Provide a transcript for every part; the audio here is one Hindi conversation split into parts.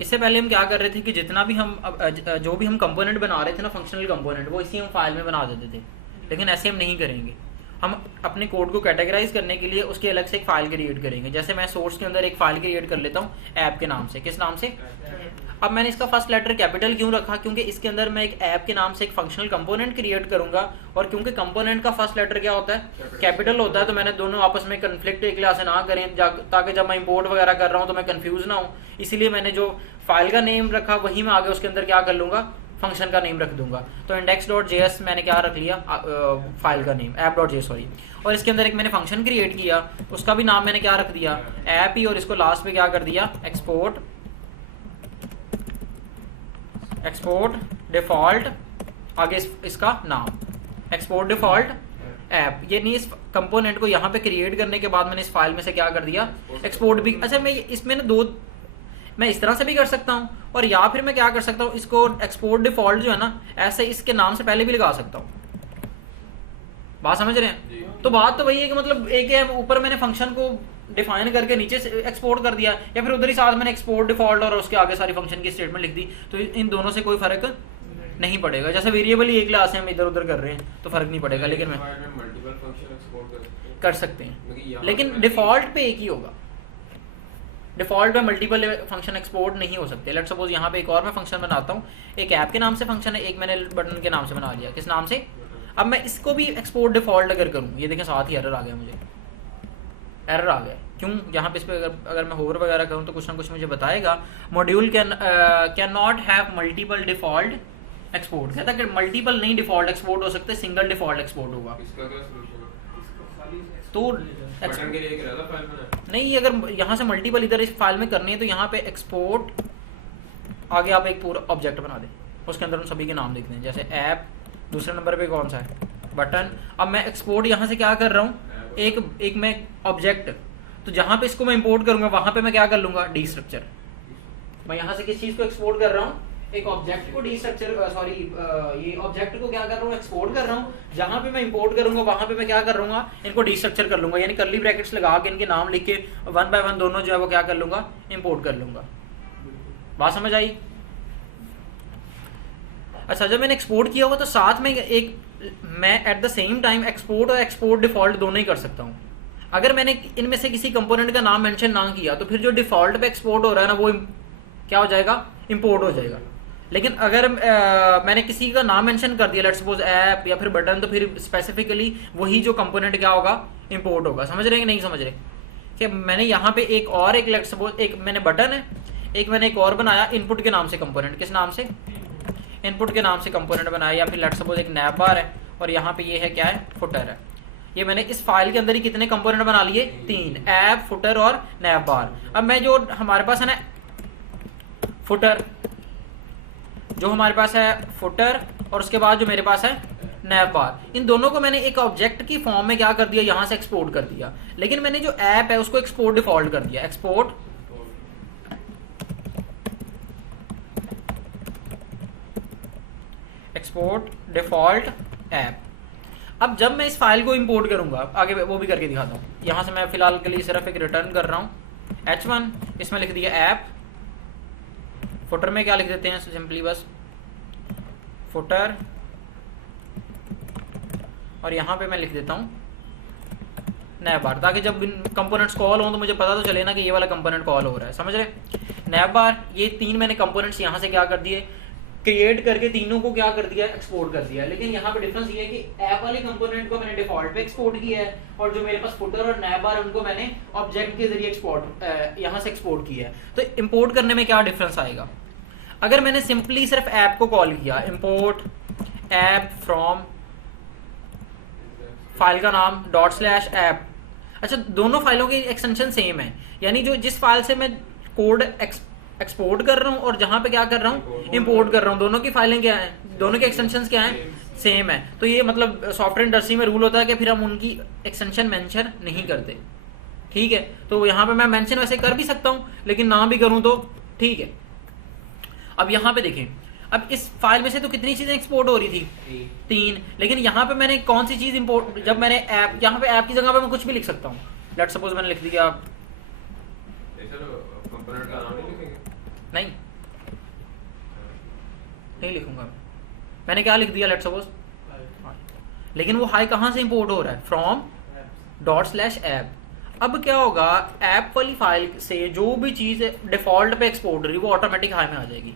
इससे पहले हम क्या कर रहे थे कि जितना भी हम जो भी हम कंपोनेंट बना रहे थे ना, फंक्शनल कंपोनेंट, वो इसी हम फाइल में बना देते थे। लेकिन ऐसे हम नहीं करेंगे। हम अपने कोड को कैटेगराइज करने के लिए उसके अलग से एक फाइल क्रिएट करेंगे। जैसे मैं सोर्स के अंदर एक फाइल क्रिएट कर लेता हूँ ऐप के नाम से। किस नाम से? अब मैंने इसका फर्स्ट लेटर कैपिटल क्यों रखा? क्योंकि इसके अंदर मैं एक ऐप के नाम से एक फंक्शनल कंपोनेंट क्रिएट करूंगा, और क्योंकि कंपोनेंट का फर्स्ट लेटर क्या होता है? कैपिटल होता है। तो मैंने दोनों आपस में कन्फ्लिक्ट एक लिहाज से ना करें, ताकि जब मैं इंपोर्ट वगैरह कर रहा हूँ तो मैं कंफ्यूज ना हूँ। इसीलिए मैंने जो फाइल का नेम रखा वही मैं आगे उसके अंदर क्या कर लूंगा? फंक्शन का नेम रख दूंगा। तो index.js मैंने क्या रख लिया? फाइल का नेम app.js, सॉरी। और इसके अंदर एक मैंने फंक्शन क्रिएट किया, उसका भी नाम मैंने क्या रख दिया? ऐप ही। और इसको लास्ट पे क्या कर दिया? एक्सपोर्ट डिफॉल्ट, आगे इसका नाम एक्सपोर्ट डिफॉल्ट ऐप। ये नहीं, इस कंपोनेंट को यहाँ पे क्रिएट करने के बाद मैंने इस फाइल में से क्या कर दिया? एक्सपोर्ट भी। अच्छा, मैं इसमें ना दो, मैं इस तरह से भी कर सकता हूँ, और या फिर मैं क्या कर सकता हूँ, इसको एक्सपोर्ट डिफॉल्ट जो है ना, ऐसे इसके नाम से पहले भी लगा सकता हूँ। बात समझ रहे हैं? तो बात तो वही है कि मतलब एक है, ऊपर मैंने फंक्शन को डिफाइन करके नीचे से एक्सपोर्ट कर दिया, या फिर उधर ही साथ मैंने एक्सपोर्ट डिफॉल्ट और उसके आगे सारी फंक्शन की स्टेटमेंट लिख दी। तो इन दोनों से कोई फर्क नहीं पड़ेगा। जैसे वेरिएबल ही एक क्लास है, हम इधर उधर कर रहे हैं तो फर्क नहीं पड़ेगा। लेकिन मैं कर सकते हैं, लेकिन डिफॉल्ट पे एक ही होगा। डिफॉल्ट में मल्टीपल फंक्शन एक्सपोर्ट नहीं हो सकते। लेट्स सपोज यहाँ पे एक और मैं फंक्शन बनाता हूँ, एक ऐप के नाम से फंक्शन है, एक मैंने बटन के नाम से बना लिया। किस नाम से? अब मैं इसको भी एक्सपोर्ट डिफॉल्ट अगर करूँ, ये देखें साथ ही एरर आ गया, मुझे एरर आ गया। क्यों? यहाँ पे इस पे अगर मैं होवर वगैरह करूँ तो कुछ ना कुछ मुझे बताएगा। Module can not have multiple default export. कहता है कि मल्टीपल नहीं डिफॉल्ट एक्सपोर्ट हो सकते, सिंगल डिफॉल्ट एक्सपोर्ट होगा। इसका क्या सॉल्यूशन है? तो बटन के लिए एक रहता फाइल में नहीं, अगर यहाँ से मल्टीपल इधर इस फाइल में करनी है तो यहाँ पे एक्सपोर्ट, आगे आप एक पूरा ऑब्जेक्ट बना दें, उसके अंदर उन सभी के नाम लिख दें। जैसे ऐप, दूसरे नंबर पे कौन सा है? बटन। अब मैं एक्सपोर्ट यहाँ से क्या कर रहा हूँ? एक मैं ऑब्जेक्ट, तो जहाँ पे इसको मैं इंपोर्ट करूंगा वहां पे मैं क्या कर लूंगा? D structure. मैं यहाँ से किस चीज को एक्सपोर्ट कर रहा हूँ? एक ऑब्जेक्ट को डी स्ट्रक्चर, सॉरी, ये ऑब्जेक्ट को क्या कर रहा हूँ? एक्सपोर्ट कर रहा हूँ। जहां पे मैं इंपोर्ट करूंगा वहां पे मैं क्या कर लूंगा? इनको डी स्ट्रक्चर कर लूंगा, यानी कर्ली ब्रैकेट्स लगा के इनके नाम लिख के वन बाय वन दोनों जो है वो क्या कर लूंगा? इंपोर्ट कर लूंगा। बात समझ आई? अच्छा, जब मैंने एक्सपोर्ट किया हुआ तो साथ में मैं at the same time export और एक्सपोर्ट डिफॉल्ट दोनों ही कर सकता हूँ। अगर मैंने इनमें से किसी कंपोनेंट का नाम मेंशन ना किया तो फिर जो डिफॉल्ट पे एक्सपोर्ट हो रहा है ना, वो क्या हो जाएगा? इंपोर्ट हो जाएगा। लेकिन अगर मैंने किसी का नाम मेंशन कर दिया, लेट्स सपोज ऐप या फिर बटन, तो फिर स्पेसिफिकली वही जो कंपोनेंट क्या होगा? इंपोर्ट होगा। समझ रहे हैं कि नहीं समझ रहे? कि मैंने यहाँ पे एक और एक, लेट्स सपोज एक मैंने बटन है, एक मैंने एक और बनाया इनपुट के नाम से कंपोनेंट। किस नाम से? इनपुट के नाम से कंपोनेंट बनाया। या फिर लेट्स सपोज एक नैप बार है, और यहाँ पे ये है क्या है? फुटर है। ये मैंने इस फाइल के अंदर ही कितने कंपोनेंट बना लिए? 3, ऐप, फुटर और नैप बार। अब मैं जो हमारे पास है ना फुटर, जो हमारे पास है फुटर, और उसके बाद जो मेरे पास है नैप बार, इन दोनों को मैंने एक ऑब्जेक्ट की फॉर्म में क्या कर दिया? यहां से एक्सपोर्ट कर दिया। लेकिन मैंने जो ऐप है उसको एक्सपोर्ट डिफॉल्ट कर दिया। Export default app. अब जब मैं इस फाइल को इंपोर्ट करूंगा, आगे वो भी करके दिखाता हूँ। यहां से मैं फिलहाल के लिए सिर्फ एक रिटर्न कर रहा हूँ h1, इसमें लिख दिया ऐप। फुटर में क्या लिख देते हैं? सिंपली बस फुटर, और यहां पे मैं लिख देता हूँ नैप बार, ताकि जब कंपोनेंट्स कॉल हो तो मुझे पता तो चले ना कि ये वाला कंपोनेंट कॉल हो रहा है। समझ रहे? नैप बार, ये 3 मैंने कंपोनेंट्स यहां से क्या कर दिए? क्रिएट करके तीनों को क्या कर दिया? एक्सपोर्ट कर दिया। लेकिन यहाँ पे डिफरेंस ये है कि ऐप वाले कंपोनेंट को मैंने डिफॉल्ट पे एक्सपोर्ट किया है, और जो मेरे पास फुटर और नैप बार उनको मैंने ऑब्जेक्ट के जरिए यहाँ से एक्सपोर्ट किया है। तो इंपोर्ट करने में क्या डिफरेंस आएगा? अगर मैंने सिंपली सिर्फ ऐप को कॉल किया, इंपोर्ट ऐप फ्रॉम फाइल का नाम ./ऐप। अच्छा, दोनों फाइलों की एक्सटेंशन सेम है, यानी जो जिस फाइल से मैं कोड एक्सपोर्ट कर रहा हूं और जहां पे क्या कर रहा हूं? इंपोर्ट कर रहा हूं, दोनों की फाइलें क्या हैं? दोनों के एक्सटेंशंस क्या हैं? सेम है। तो ये मतलब सॉफ्टवेयर इंडस्ट्री में रूल होता है कि फिर हम उनकी एक्सटेंशन मेंशन नहीं करते। ठीक है, तो यहाँ पे मैं मेंशन वैसे कर भी सकता हूं, लेकिन ना भी करूं तो ठीक है। अब यहाँ पे देखें, अब इस फाइल में से तो कितनी चीजें एक्सपोर्ट हो रही थी? 3। लेकिन यहाँ पे मैंने कौन सी चीज इंपोर्ट, जब मैंने ऐप, यहाँ पे ऐप की जगह पे मैं कुछ भी लिख सकता हूँ। लेट्स सपोज मैंने लिख दिया, कंपोनेंट का नाम नहीं लिखेंगे? नहीं, नहीं लिखूंगा मैंने क्या लिख दिया लेट्स सपोज, लेकिन वो हाई कहाँ से इंपोर्ट हो रहा है, फ्रॉम ./app। अब क्या होगा, ऐप वाली फाइल से जो भी चीज़ डिफॉल्ट पे एक्सपोर्ट हो रही वो ऑटोमेटिक हाई में आ जाएगी,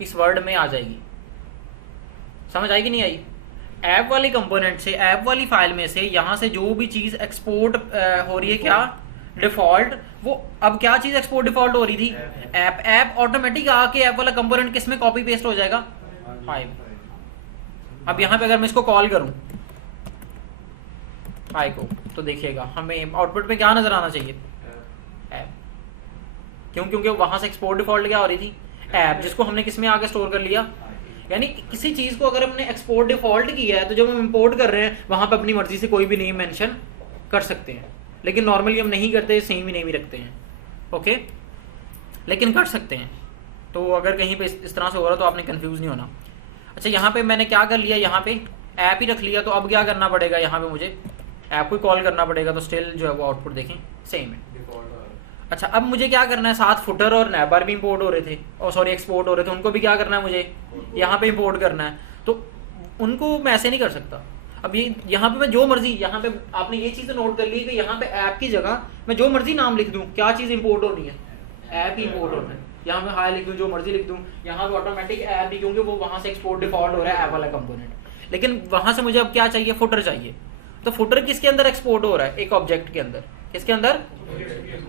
इस वर्ड में आ जाएगी। समझ आएगी नहीं आई? ऐप वाली कंपोनेंट से, ऐप वाली फाइल में से यहाँ से जो भी चीज़ एक्सपोर्ट हो रही है क्या, डिफॉल्ट, वो अब क्या चीज़ एक्सपोर्ट डिफॉल्ट हो रही थी, ऐप। ऐप ऑटोमेटिक आके ऐप वाला कंपोनेंट किस में कॉपी पेस्ट हो जाएगा, हाई। अब यहाँ पे अगर मैं इसको कॉल करूँ हाई को, तो देखिएगा हमें आउटपुट में क्या नजर आना चाहिए, ऐप। क्यों? क्योंकि वहां से एक्सपोर्ट डिफॉल्ट क्या हो रही थी, ऐप, जिसको हमने किस में आके स्टोर कर लिया। यानी किसी चीज को अगर हमने एक्सपोर्ट डिफॉल्ट किया है तो जब हम इंपोर्ट कर रहे हैं वहां पे अपनी मर्जी से कोई भी नेम मेंशन कर सकते हैं, लेकिन नॉर्मली हम नहीं करते, सेम ही नेम ही रखते हैं, ओके, लेकिन कर सकते हैं। तो अगर कहीं पे इस तरह से हो रहा तो आपने कंफ्यूज नहीं होना। अच्छा, यहाँ पे मैंने क्या कर लिया, यहाँ पे ऐप ही रख लिया, तो अब क्या करना पड़ेगा, यहाँ पे मुझे ऐप को कॉल करना पड़ेगा, तो स्टिल जो है वो आउटपुट देखें सेम है। अच्छा, अब मुझे क्या करना है, साथ फुटर और नैबर भी इंपोर्ट हो रहे थे, और सॉरी एक्सपोर्ट हो रहे थे, उनको भी क्या करना है मुझे यहाँ पे इंपोर्ट करना है। तो उनको मैं ऐसे नहीं कर सकता। अब ये यहाँ पे मैं जो मर्जी, यहाँ पे आपने ये चीज़ नोट कर ली कि यहाँ पे ऐप की जगह मैं जो मर्जी नाम लिख दूँ, क्या चीज़ इंपोर्ट होनी है, ऐप ही इंपोर्ट होना है। यहाँ पे हाई लिख दूँ, जो मर्जी लिख दूँ, यहाँ पे ऑटोमेटिक ऐप ही, क्योंकि वो वहाँ से एक्सपोर्ट डिफॉल्ट हो रहा है ऐप वाला कंपोनेंट। लेकिन वहाँ से मुझे अब क्या चाहिए, फुटर चाहिए। तो फुटर किसके अंदर एक्सपोर्ट हो रहा है, एक ऑब्जेक्ट के अंदर। किसके अंदर,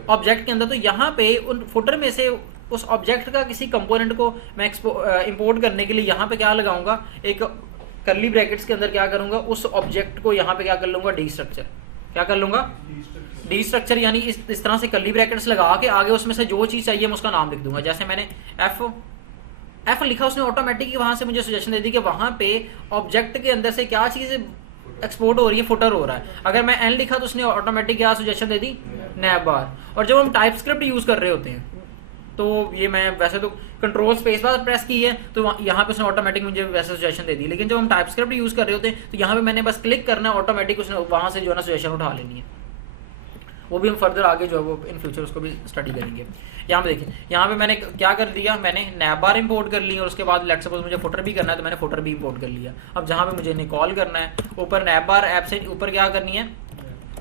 ऑब्जेक्ट के अंदर। तो यहाँ पे उन फुटर में से उस ऑब्जेक्ट का किसी कंपोनेंट को मैं इंपोर्ट करने के लिए यहाँ पे क्या लगाऊंगा, एक कर्ली ब्रैकेट्स के अंदर क्या करूंगा, उस ऑब्जेक्ट को यहाँ पे क्या कर लूंगा, डी स्ट्रक्चर। क्या कर लूंगा, डी स्ट्रक्चर, यानी इस तरह से कर्ली ब्रैकेट्स लगा के आगे उसमें से जो चीज चाहिए मैं उसका नाम लिख दूंगा। जैसे मैंने एफ लिखा, उसने ऑटोमेटिक वहां से मुझे सजेशन दे दी कि वहां पे ऑब्जेक्ट के अंदर से क्या चीज एक्सपोर्ट हो रही है, फुटर हो रहा है। अगर मैं एन लिखा तो उसने ऑटोमेटिक क्या सजेशन दे दी, नैब बार। और जब हम टाइप स्क्रिप्ट यूज कर रहे होते हैं, तो ये मैं वैसे तो कंट्रोल स्पेस बार प्रेस की है तो यहाँ पे उसने ऑटोमेटिक मुझे वैसे सजेशन दे दी, लेकिन जब हम टाइप स्क्रिप्ट यूज कर रहे होते हैं तो यहाँ पे मैंने बस क्लिक करना है, ऑटोमेटिक उसने वहां से जो है ना सजेशन उठा लेनी है। वो भी हम फर्दर आगे जो है वो इन फ्यूचर उसको भी स्टडी करेंगे। यहाँ पे देखिए, यहाँ पे मैंने क्या कर दिया, मैंने नैब बार इंपोर्ट कर ली, और उसके बाद लेट्स सपोज मुझे फुटर भी करना है तो मैंने फुटर भी इंपोर्ट कर लिया। अब जहाँ पे मुझे इन्हें कॉल करना है, ऊपर नैब बार ऐप से ऊपर क्या करनी है,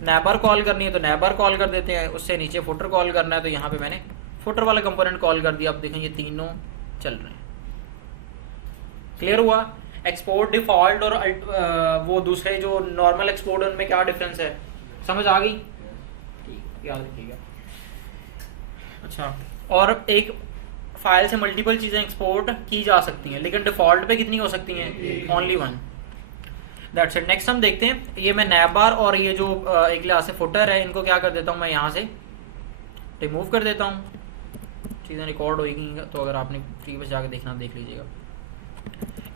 नैब बार कॉल करनी है, तो नैब बार कॉल कर देते हैं। उससे नीचे फुटर कॉल करना है, तो यहाँ पे मैंने फुटर वाला कंपोनेंट कॉल कर दिया। अब देखें ये तीनों चल रहे हैं। क्लियर हुआ? एक्सपोर्ट डिफॉल्ट और वो दूसरे जो नॉर्मल एक्सपोर्ट, उनमें क्या डिफरेंस है, समझ आ गई? याद रखिएगा। अच्छा, और एक फाइल से मल्टीपल चीजें एक्सपोर्ट की जा सकती हैं, लेकिन डिफॉल्ट पे कितनी हो सकती हैं, only one. That's it. Next हम देखते हैं, ये मैं नैब बार और ये जो एक लिहाज से फुटर है, इनको क्या कर देता हूँ मैं, यहाँ से रिमूव कर देता हूँ। चीज़ें रिकॉर्ड होगी, तो अगर आपने फ्री बस जाकर देखना देख लीजिएगा।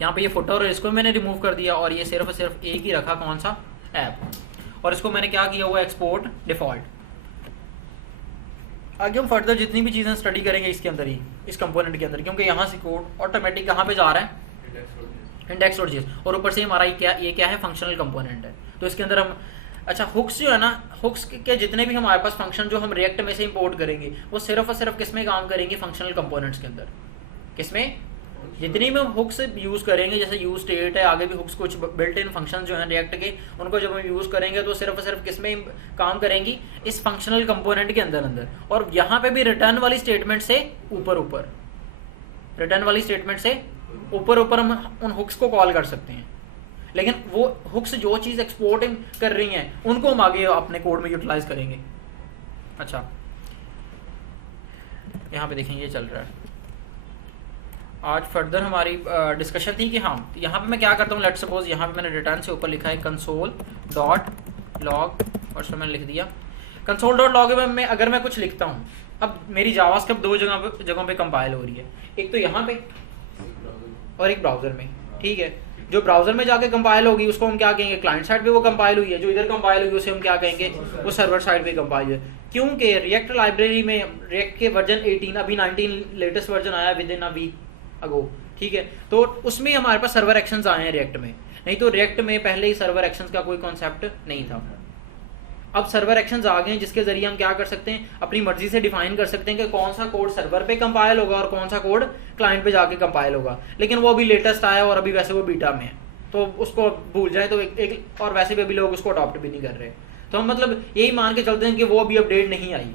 यहाँ पे ये फुटर और इसको मैंने रिमूव कर दिया, और ये सिर्फ एक ही रखा, कौन सा, ऐप। और इसको मैंने क्या किया हुआ, एक्सपोर्ट डिफॉल्ट। आगे हम फर्दर जितनी भी चीज़ें स्टडी करेंगे इसके अंदर ही, इस कंपोनेंट के अंदर, क्योंकि यहाँ से कोड ऑटोमेटिक कहाँ पे जा रहा है, इंडेक्स डॉट जेएस, और ऊपर से हमारा ये क्या है, फंक्शनल कंपोनेंट है। तो इसके अंदर हम, अच्छा, हुक्स जो है ना, हुक्स के जितने भी हमारे पास फंक्शन जो हम रिएक्ट में से इंपोर्ट करेंगे, वो सिर्फ और सिर्फ किस में काम करेंगे, फंक्शनल कंपोनेंट्स के अंदर। किसमें, जितनी भी हम हुक्स यूज करेंगे, जैसे यूज स्टेट है, आगे भी हुक्स कुछ बिल्ट इन फंक्शन जो है रिएक्ट के, उनको जब हम यूज करेंगे तो सिर्फ और सिर्फ किसमें काम करेंगी, इस फंक्शनल कंपोनेंट के अंदर अंदर। और यहाँ पे भी रिटर्न वाली स्टेटमेंट से ऊपर, रिटर्न वाली स्टेटमेंट से ऊपर हम उन हुक्स को कॉल कर सकते हैं। लेकिन वो हुक्स जो चीज एक्सपोर्टिंग कर रही हैं, उनको हम आगे अपने कोड में यूटिलाइज करेंगे। अच्छा, यहाँ पे देखें ये चल रहा है। आज फर्दर हमारी डिस्कशन थी कि हाँ, यहाँ पे मैं क्या करता हूँ, लेट्स सपोज यहाँ पे मैंने रिटर्न से ऊपर लिखा है कंसोल डॉट लॉग, और उसमें मैंने लिख दिया कंसोल डॉट लॉग में अगर मैं कुछ लिखता हूँ, अब मेरी जावास्क्रिप्ट दो जगहों पे कंपाइल हो रही है, एक तो यहाँ पे और एक ब्राउजर में। ठीक है, जो ब्राउजर में जाके कंपाइल होगी उसको हम क्या कहेंगे, क्लाइंट साइड पे वो कंपाइल हुई है। जो इधर कंपाइल हुई उसे हम क्या कहेंगे, वो सर्वर साइड पे कंपाइल है। क्योंकि रिएक्ट लाइब्रेरी में रिएक्ट के वर्जन 18, अभी 19 लेटेस्ट वर्जन आया within a week ago. ठीक है, तो उसमें हमारे पास सर्वर एक्शंस आए हैं रिएक्ट में, नहीं तो रिएक्ट में पहले ही सर्वर एक्शंस का कोई कॉन्सेप्ट नहीं था। अब सर्वर एक्शंस आ गए हैं जिसके जरिए हम क्या कर सकते हैं, अपनी मर्जी से डिफाइन कर सकते हैं कि कौन सा कोड सर्वर पे कंपाइल होगा और कौन सा कोड क्लाइंट पे जाके कंपाइल होगा। लेकिन वो अभी लेटेस्ट आया और अभी वैसे वो बीटा में है, तो उसको भूल जाए तो एक और वैसे भी अभी लोग उसको अडॉप्ट भी नहीं कर रहे। तो हम मतलब यही मान के चलते हैं कि वो अभी अपडेट नहीं आई,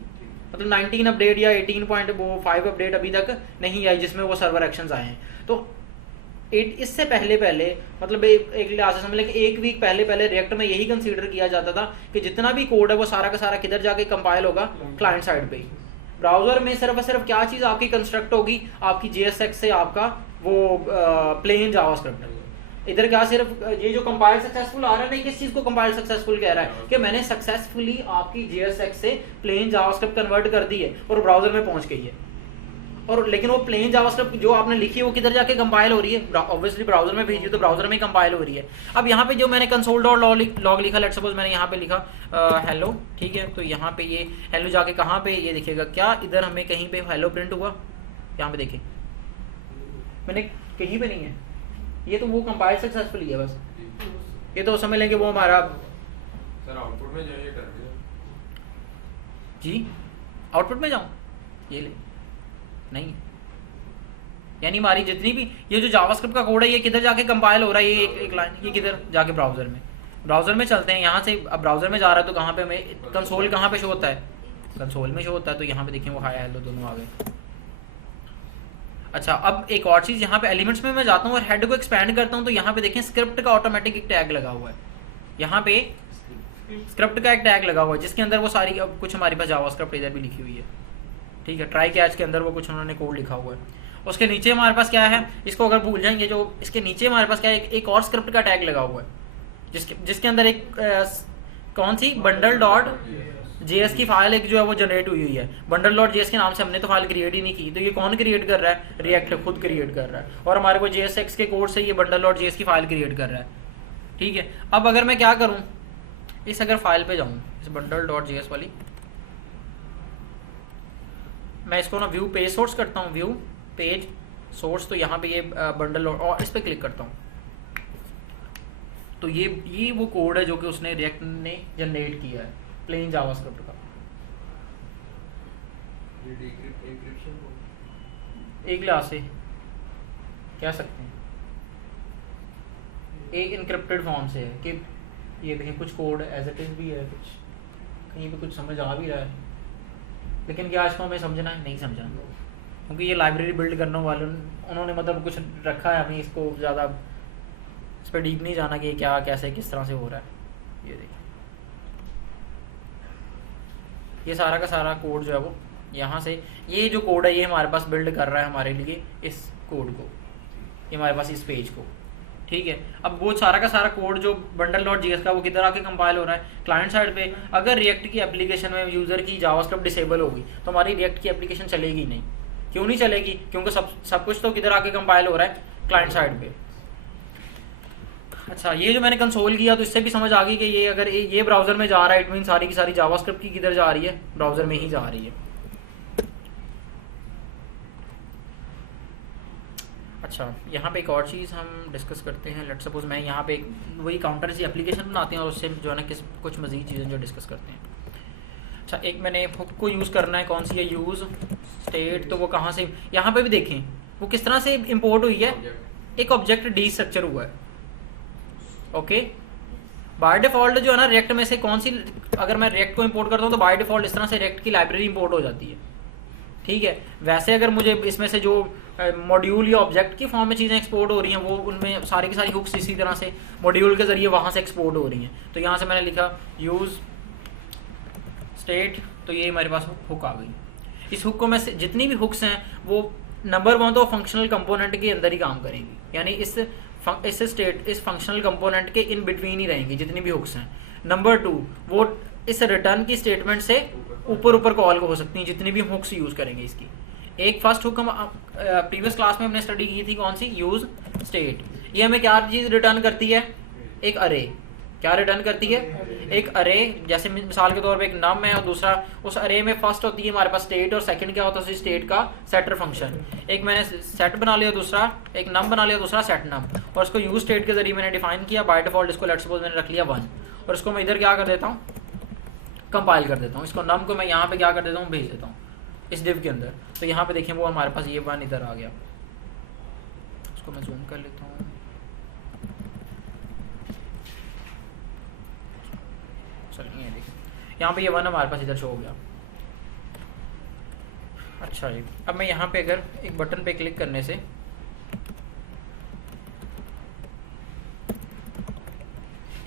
मतलब 19 अपडेट या 18.5 अपडेट अभी तक नहीं आई जिसमें वो सर्वर एक्शंस आए हैं। तो इससे पहले मतलब एक लिहाज से समझ लें कि एक वीक पहले रिएक्ट में यही कंसीडर किया जाता था कि जितना भी कोड है वो सारा का सारा किधर जाके कंपाइल होगा, क्लाइंट साइड पे ही। ब्राउजर में सिर्फ और सिर्फ क्या चीज़ आपकी कंस्ट्रक्ट होगी, आपकी JSX से आपका वो प्लेन जावास्क्रिप्ट। इधर क्या सिर्फ ये जो कंपाइल सक्सेसफुल आ रहा है ना, किस चीज़ को कंपाइल सक्सेसफुल कह रहा है कि मैंने सक्सेसफुली आपकी JSX से प्लेन जावास्क्रिप्ट कन्वर्ट कर दी है और ब्राउजर में पहुंच गई है। और लेकिन वो प्लेन जावास्क्रिप्ट जो आपने लिखी है वो किधर जाके कंपाइल हो रही है, ऑब्वियसली ब्राउजर में भेजी तो ब्राउजर में कंपाइल हो रही है। अब यहाँ पे जो मैंने console.log लिखा, लेट्स सपोज मैंने यहाँ पे लिखा हेलो, ठीक है, तो यहाँ पे ये हेलो जाके कहाँ पे ये देखिएगा, क्या इधर हमें कहीं पे हेलो प्रिंट हुआ, यहाँ पे देखिए मैंने कहीं पे नहीं है, ये तो वो कंपाइल सक्सेसफुली है बस। ये तो समझ लेंगे वो हमारा सर आउटपुट में जाइए कर दिया जी, आउटपुट में जाऊँ, ये ले नहीं, यानी हमारी जितनी भी ये जो जावास्क्रिप्ट का कोड है ये किधर जाके कंपाइल हो रहा है, ये एक लाइन ये किधर जाके ब्राउजर में चलते हैं। यहाँ से अब ब्राउजर में जा रहा है तो कहाँ पे हमें कंसोल कहाँ पे शो होता है, कंसोल में शो होता है। तो यहाँ पे देखिए वो हाय हेलो दोनों आ गए। अच्छा, अब एक और चीज़, यहाँ पे एलिमेंट्स में मैं जाता हूँ और हेड को एक्सपैंड करता हूँ तो यहाँ पे देखें स्क्रिप्ट का ऑटोमेटिक एक टैग लगा हुआ है, यहाँ पे स्क्रिप्ट का एक टैग लगा हुआ है जिसके अंदर वो सारी कुछ हमारे पास जावास्क्रिप्ट इधर भी लिखी हुई है, ठीक है, ट्राई कैच के अंदर वो कुछ उन्होंने कोड लिखा हुआ है। उसके नीचे हमारे पास क्या है, इसको अगर भूल जाएंगे, जो इसके नीचे हमारे पास क्या है, एक और स्क्रिप्ट का टैग लगा हुआ है जिसके अंदर एक कौन सी bundle.js की फाइल एक जो है वो जनरेट हुई है। bundle.js के नाम से हमने तो फाइल क्रिएट ही नहीं की, तो ये कौन क्रिएट कर रहा है, रिएक्ट खुद क्रिएट कर रहा है और हमारे को JSX के कोड से ये bundle.js की फाइल क्रिएट कर रहा है, ठीक है। अब अगर मैं क्या करूँ, इस अगर फाइल पे जाऊँ, इस bundle.js वाली, मैं इसको ना व्यू पेज सोर्स करता हूँ, व्यू पेज सोर्स, तो यहाँ पे ये बंडल और इस पे क्लिक करता हूँ तो ये वो कोड है जो कि उसने रिएक्ट ने जनरेट किया है प्लेन जावास्क्रिप्ट का। एक लिहाज से कह सकते हैं एक इनक्रिप्टेड फॉर्म से है कि ये देखें कुछ कोड एज इट इज भी है, कुछ कहीं पे कुछ समझ आ भी रहा है, लेकिन क्या इसको हमें समझना है, नहीं समझना, क्योंकि ये लाइब्रेरी बिल्ड करने वाले उन्होंने मतलब कुछ रखा है, हमें इसको ज़्यादा इस पर डीप नहीं जाना कि क्या कैसे किस तरह से हो रहा है। ये देखिए ये सारा का सारा कोड जो है वो यहाँ से, ये जो कोड है ये हमारे पास बिल्ड कर रहा है हमारे लिए इस कोड को, ये हमारे पास इस पेज को, ठीक है। अब वो सारा का सारा कोड जो bundle.js का वो किधर आके कंपाइल हो रहा है, क्लाइंट साइड पे। अगर रिएक्ट की एप्लीकेशन में यूज़र की जावास्क्रिप्ट डिसेबल होगी तो हमारी रिएक्ट की एप्लीकेशन चलेगी नहीं। क्यों नहीं चलेगी, क्योंकि सब कुछ तो किधर आके कंपाइल हो रहा है, क्लाइंट साइड पे। अच्छा, ये जो मैंने कंसोल किया तो इससे भी समझ आ गई कि ये अगर ये ब्राउजर में जा रहा है, इट मीन सारी की सारी जावास्क्रिप्ट की किधर जा रही है, ब्राउजर में ही जा रही है। अच्छा, यहाँ पे एक और चीज़ हम डिस्कस करते हैं। लेट्स सपोज मैं यहाँ पे एक वही काउंटर सी एप्लीकेशन बनाते हैं और उससे जो है ना कुछ मज़ीद चीज़ें जो डिस्कस करते हैं। अच्छा, एक मैंने हुक को यूज़ करना है, कौन सी है, यूज़ स्टेट, तो वो कहाँ से, यहाँ पे भी देखें वो किस तरह से इंपोर्ट हुई है, एक ऑब्जेक्ट डी स्ट्रक्चर हुआ है, ओके। बाय डिफ़ॉल्ट जो है ना रिएक्ट में से कौन सी, अगर मैं रिएक्ट को इंपोर्ट करता हूँ तो बाय डिफ़ॉल्ट इस तरह से रिएक्ट की लाइब्रेरी इंपोर्ट हो जाती है, ठीक है। वैसे अगर मुझे इसमें से जो मॉड्यूल या ऑब्जेक्ट की फॉर्म में चीज़ें एक्सपोर्ट हो रही हैं वो उनमें सारी की सारी हुक्स इसी तरह से मॉड्यूल के जरिए वहाँ से एक्सपोर्ट हो रही हैं। तो यहाँ से मैंने लिखा यूज़ स्टेट, तो ये हमारे पास हुक आ गई। इस हुक को मैं जितनी भी हुक्स हैं वो नंबर 1 तो फंक्शनल कंपोनेंट के अंदर ही काम करेंगी, यानी इस फंक्शनल कंपोनेंट के इन बिटवीन ही रहेंगी जितनी भी हुक्स हैं। नंबर 2 वो इस रिटर्न की स्टेटमेंट से ऊपर कॉल हो सकती हैं जितनी भी हुक्स यूज़ करेंगे इसकी। एक फर्स्ट हुक हम प्रीवियस क्लास में हमने स्टडी की थी, कौन सी, यूज़ स्टेट। ये हमें क्या चीज़ रिटर्न करती है, एक अरे। क्या रिटर्न करती है, एक अरे। जैसे मिसाल के तौर पे एक नम है और दूसरा, उस अरे में फर्स्ट होती है हमारे पास स्टेट और सेकंड क्या होता है उस स्टेट का सेटर फंक्शन। एक मैंने सेट बना लिया, दूसरा एक नम बना लिया, दूसरा सेट नम, और उसको यूज स्टेट के जरिए मैंने डिफाइन किया। बाय डिफॉल्ट इसको लेट्स सपोज मैंने रख लिया 1 और इसको मैं इधर क्या कर देता हूँ, कंपाइल कर देता हूँ। इसको नम को मैं यहाँ पे क्या कर देता हूँ, भेज देता हूँ इस डिव के अंदर। तो यहाँ पे देखिए वो हमारे पास ये वन इधर आ गया। इसको मैं जूम कर लेता हूँ। चलिए ये देखिए यहाँ पे ये वन हमारे पास इधर शो हो गया। अच्छा जी, अब मैं यहाँ पे अगर एक बटन पे क्लिक करने से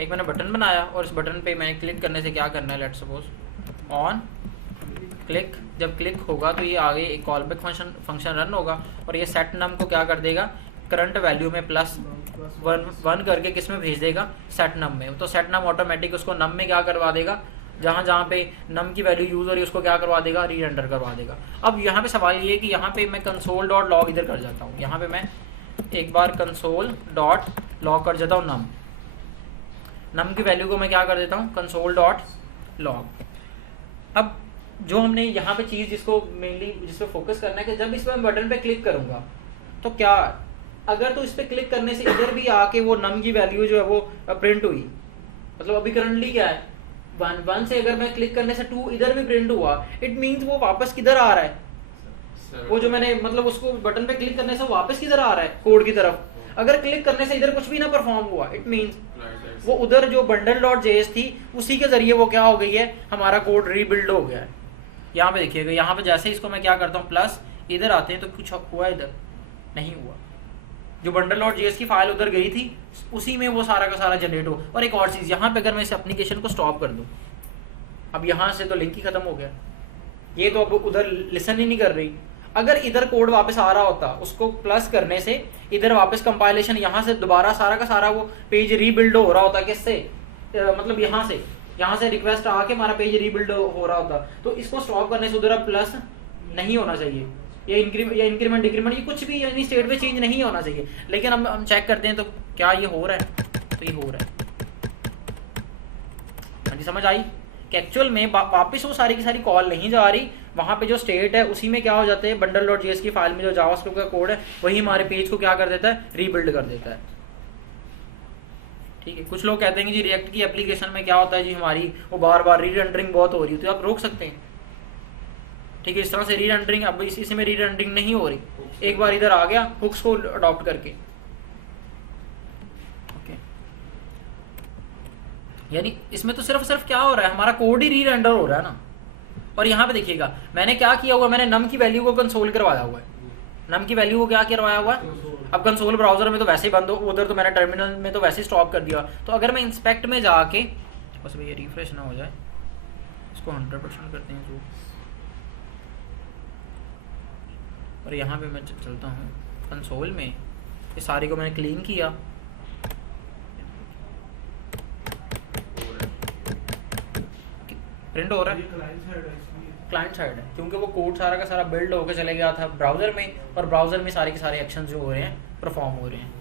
एक मैंने बटन बनाया और इस बटन पे मैंने क्लिक करने से क्या करना है, लेट्स सपोज ऑन क्लिक, जब क्लिक होगा तो ये आगे एक कॉल बैक फंक्शन रन होगा और ये सेट नम को क्या कर देगा, करंट वैल्यू में प्लस वन करके किस में भेज देगा, सेट नम में। तो सेट नम ऑटोमेटिक उसको नम में क्या करवा देगा, जहाँ जहाँ पे नम की वैल्यू यूज हो रही है उसको क्या करवा देगा, री एंटर करवा देगा। अब यहाँ पे सवाल ये है कि यहाँ पे मैं कंसोल डॉट लॉग इधर कर जाता हूँ। यहाँ पे मैं एक बार कंसोल डॉट लॉग कर जाता हूँ नम की वैल्यू को मैं क्या कर देता हूँ, कंसोल डॉट लॉग। अब जो हमने यहाँ पे चीज़ जिसको मेनली जिस पे फोकस करना है कि जब इस पर बटन पे क्लिक करूँगा तो क्या, अगर तो इस पे क्लिक करने से इधर भी आके वो नम की वैल्यू जो है वो प्रिंट हुई, मतलब अभी करंटली क्या है, वन से अगर मैं क्लिक करने से 2 इधर भी प्रिंट हुआ, इट मीन्स वो वापस किधर आ रहा है, वो जो मैंने मतलब उसको बटन पे क्लिक करने से वापस किधर आ रहा है, कोड की तरफ। अगर क्लिक करने से इधर कुछ भी ना परफॉर्म हुआ, इट मीन्स वो उधर जो बंडल डॉट जेएस थी उसी के जरिए वो क्या हो गई है, हमारा कोड रीबिल्ड हो गया है। यहाँ पे देखिएगा, यहाँ पे जैसे इसको मैं क्या करता हूँ प्लस, इधर आते हैं तो कुछ हुआ, इधर नहीं हुआ। जो बंडल डॉट जेएस की फाइल उधर गई थी उसी में वो सारा का सारा जनरेट हो। और एक और चीज़, यहाँ पे अगर मैं इस एप्लीकेशन को स्टॉप कर दूँ, अब यहाँ से तो लिंक ही खत्म हो गया, ये तो अब उधर लिसन ही नहीं कर रही। अगर इधर कोड वापस आ रहा होता, उसको प्लस करने से इधर वापस कंपाइलेशन, यहाँ से दोबारा सारा का सारा वो पेज रीबिल्ड हो रहा होता, किससे, मतलब यहाँ से रिक्वेस्ट आके हमारा पेज रीबिल्ड हो रहा होता। तो इसको स्टॉप करने से उधर अब प्लस नहीं होना चाहिए, या इंक्रीमेंट डिक्रीमेंट ये कुछ भी यानी स्टेट में चेंज नहीं होना चाहिए। लेकिन हम चेक करते हैं तो क्या ये हो रहा है, तो ये हो रहा है। हाँ जी, समझ आई कि एक्चुअल में वापस वो सारी की सारी कॉल नहीं जा रही, वहाँ पे जो स्टेट है उसी में क्या हो जाते हैं, बंडल डॉट जेएस की फाइल में जो जावास्क्रिप्ट का कोड है वही हमारे पेज को क्या कर देता है, रीबिल्ड कर देता है। ठीक है, कुछ लोग कहते हैं कि जी रिएक्ट की एप्लीकेशन में क्या होता है जी, हमारी वो बार बार री रेंडरिंग बहुत हो रही है, तो आप रोक सकते हैं। ठीक है, इस तरह से री रेंडरिंग, अब इसी में री रेंडरिंग नहीं हो रही, एक बार इधर आ गया हुक्स को अडॉप्ट करके। यानी इसमें तो सिर्फ क्या हो रहा है, हमारा कोड ही री रेंडर हो रहा है ना। और यहाँ पे देखिएगा मैंने क्या किया हुआ, मैंने नम की वैल्यू को कंसोल करवाया हुआ है। नम की वैल्यू को क्या करवाया हुआ है, अब कंसोल ब्राउजर में तो वैसे ही बंद हो, उधर तो मैंने टर्मिनल में तो वैसे ही स्टॉप कर दिया। तो अगर मैं इंस्पेक्ट में जाके, बस भैया रिफ्रेश ना हो जाए, इसको 100% करते हैं जो, और यहाँ पे मैं चलता हूँ कंसोल में, इस सारी को मैंने क्लीन किया, प्रिंट हो रहा है, क्लाइंट साइड है, क्योंकि वो कोड सारा का सारा बिल्ड होकर चले गया था ब्राउजर में, और ब्राउजर में सारे के सारे एक्शन जो हो रहे हैं परफॉर्म हो रहे हैं।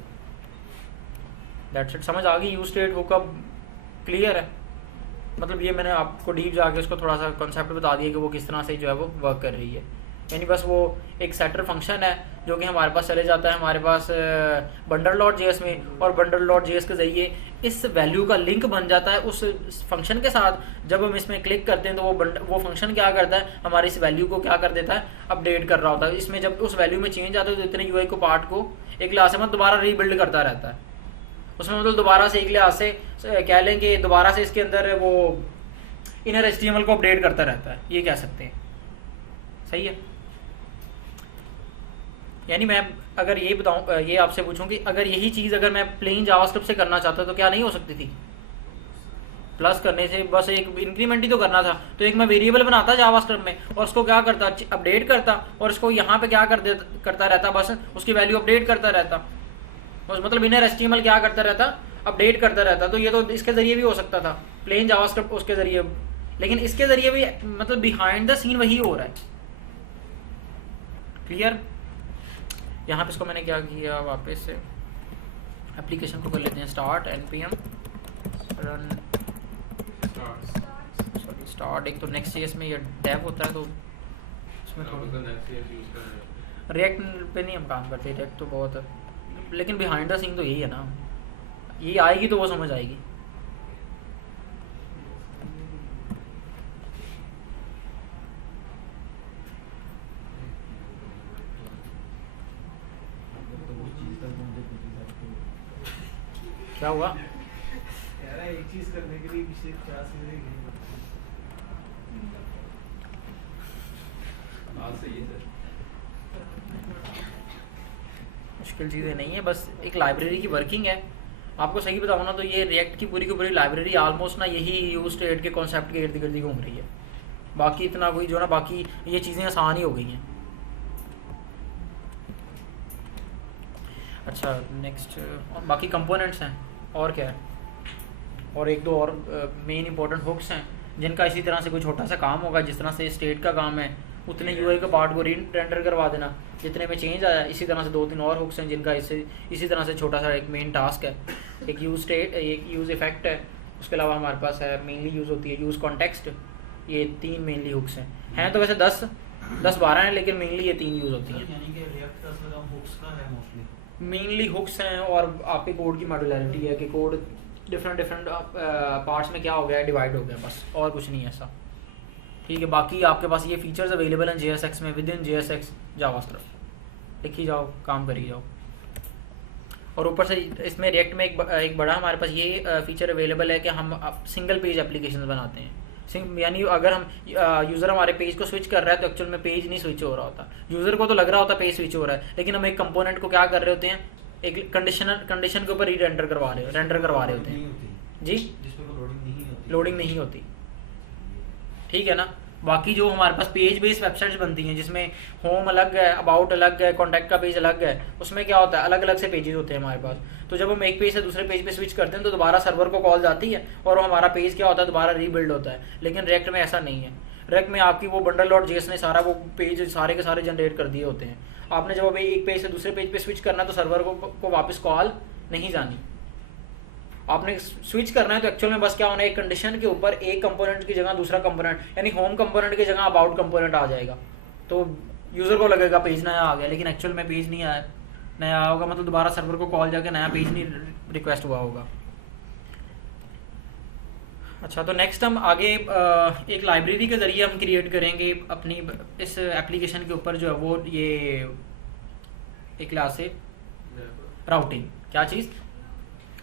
दैट्स इट, समझ आ गई, यूज स्टेट हुकअप क्लियर है। मतलब ये मैंने आपको डीप जाके उसको थोड़ा सा कॉन्सेप्ट बता दिया कि वो किस तरह से जो है वो वर्क कर रही है। यानी बस वो एक सेटर फंक्शन है जो कि हमारे पास चले जाता है हमारे पास बंडल डॉट जेएस में, और बंडल डॉट जेएस के जरिए इस वैल्यू का लिंक बन जाता है उस फंक्शन के साथ। जब हम इसमें क्लिक करते हैं तो वो फंक्शन क्या करता है, हमारी इस वैल्यू को क्या कर देता है, अपडेट कर रहा होता है। इसमें जब उस वैल्यू में चेंज आता है तो इतने यूआई को पार्ट को एक लिहाज से मतलब दोबारा रीबिल्ड करता रहता है। उसमें मतलब दोबारा से एक लिहाज से कह लें कि दोबारा से इसके अंदर वो इनर एचटीएमएल को अपडेट करता रहता है, ये कह सकते हैं। सही है। यानी मैं अगर ये बताऊं, ये आपसे पूछूं कि अगर यही चीज़ अगर मैं प्लेन जावास्क्रिप्ट से करना चाहता तो क्या नहीं हो सकती थी? प्लस करने से बस एक इंक्रीमेंट ही तो करना था, तो एक मैं वेरिएबल बनाता जावास्क्रिप्ट में और उसको क्या करता, अपडेट करता, और उसको यहाँ पे क्या करता रहता, बस उसकी वैल्यू अपडेट करता रहता, बस मतलब इनर एचटीएमएल क्या करता रहता, अपडेट करता रहता। तो ये तो इसके जरिए भी हो सकता था, प्लेन जावास्क्रिप्ट उसके जरिए, लेकिन इसके जरिए भी मतलब बिहाइंड द सीन वही हो रहा है। क्लियर? यहाँ पे इसको मैंने क्या किया, वापस से एप्लीकेशन को कर लेते हैं स्टार्ट npm रन स्टार्ट। एक तो नेक्स्ट जेएस में ये डेव होता है तो उसमें रिएक्ट पे नहीं हम काम करते, रिएक्ट तो बहुत है, लेकिन बिहाइंड द सीन तो यही है ना, ये आएगी तो वो समझ आएगी। क्या हुआ? यार एक चीज करने के लिए पिछले 50 चीजें की। आज से ये सर मुश्किल चीज़ें नहीं है, बस एक लाइब्रेरी की वर्किंग है। आपको सही बताऊँ ना तो ये रिएक्ट की पूरी लाइब्रेरी ऑलमोस्ट ना यही यूज स्टेट के कॉन्सेप्ट के इर्द गिर्द ही घूम रही है। बाकी इतना कोई जो ना, बाकी ये चीज़ें आसान ही हो गई हैं। अच्छा नेक्स्ट, बाकी कंपोनेंट्स हैं और क्या है, और एक दो और मेन इंपॉर्टेंट हुक्स हैं जिनका इसी तरह से कोई छोटा सा काम होगा, जिस तरह से स्टेट का काम है उतने यूआई के पार्ट को रेंडर करवा देना, जितने में चेंज आया। इसी तरह से 2-3 और हुक्स हैं जिनका इसी तरह से छोटा सा एक मेन टास्क है। एक यूज स्टेट, एक यूज इफेक्ट है, उसके अलावा हमारे पास है मेनली यूज़ होती है यूज़ कॉन्टेक्स्ट। ये 3 मेनली हुक्स हैं तो वैसे 10-12 हैं, लेकिन मेनली ये 3 यूज़ होती हैं। यानी कि रिएक्ट का असर हम हुक्स का है मोस्टली। मेनली हुक्स हैं और आपके कोड की मॉड्यूलरिटी है कि कोड डिफरेंट पार्ट्स में क्या हो गया है, डिवाइड हो गया, बस और कुछ नहीं है ऐसा। ठीक है, बाकी आपके पास ये फीचर्स अवेलेबल हैं JSX में, विद इन JSX जावास्क्रिप्ट लिखी जाओ, काम करी जाओ। और ऊपर से इसमें रिएक्ट में एक बड़ा हमारे पास ये फीचर अवेलेबल है कि हम सिंगल पेज एप्लीकेशन बनाते हैं। यानी अगर हम यूज़र हमारे पेज को स्विच कर रहा है तो एक्चुअल में पेज नहीं स्विच हो रहा होता, यूज़र को तो लग रहा होता पेज स्विच हो रहा है, लेकिन हम एक कंपोनेंट को क्या कर रहे होते हैं, एक कंडीशन के ऊपर रेंडर करवा रहे होते हैं जी, जिसमें लोडिंग नहीं होती। ठीक है ना। बाकी जो हमारे पास पेज बेस्ड वेबसाइट्स बनती हैं जिसमें होम अलग है, अबाउट अलग है, कॉन्टैक्ट का पेज अलग है, उसमें क्या होता है अलग अलग से पेजेस होते हैं हमारे पास। तो जब हम एक पेज से दूसरे पेज पे स्विच करते हैं तो दोबारा सर्वर को कॉल जाती है और हमारा पेज क्या होता है दोबारा रीबिल्ड होता है। लेकिन रिएक्ट में ऐसा नहीं है। रिएक्ट में आपकी वो bundle.js ने सारा वो पेज सारे के सारे जनरेट कर दिए होते हैं। आपने जब अभी एक पेज से दूसरे पेज पे स्विच करना है तो सर्वर को वापस कॉल नहीं जानी, आपने स्विच करना है तो एक्चुअल में बस क्या होना है, एक कंडीशन के ऊपर एक कंपोनेंट की जगह दूसरा कंपोनेंट, यानी होम कंपोनेंट की जगह अबाउट कंपोनेंट आ जाएगा। तो यूज़र को लगेगा पेज नया आ गया, लेकिन एक्चुअल में पेज नहीं आया। नया होगा मतलब दोबारा सर्वर को कॉल जाके नया पेज नहीं रिक्वेस्ट हुआ होगा। अच्छा, तो नेक्स्ट हम आगे एक लाइब्रेरी के ज़रिए हम क्रिएट करेंगे अपनी इस एप्लीकेशन के ऊपर जो है वो ये एक क्लास है राउटिंग। क्या चीज़?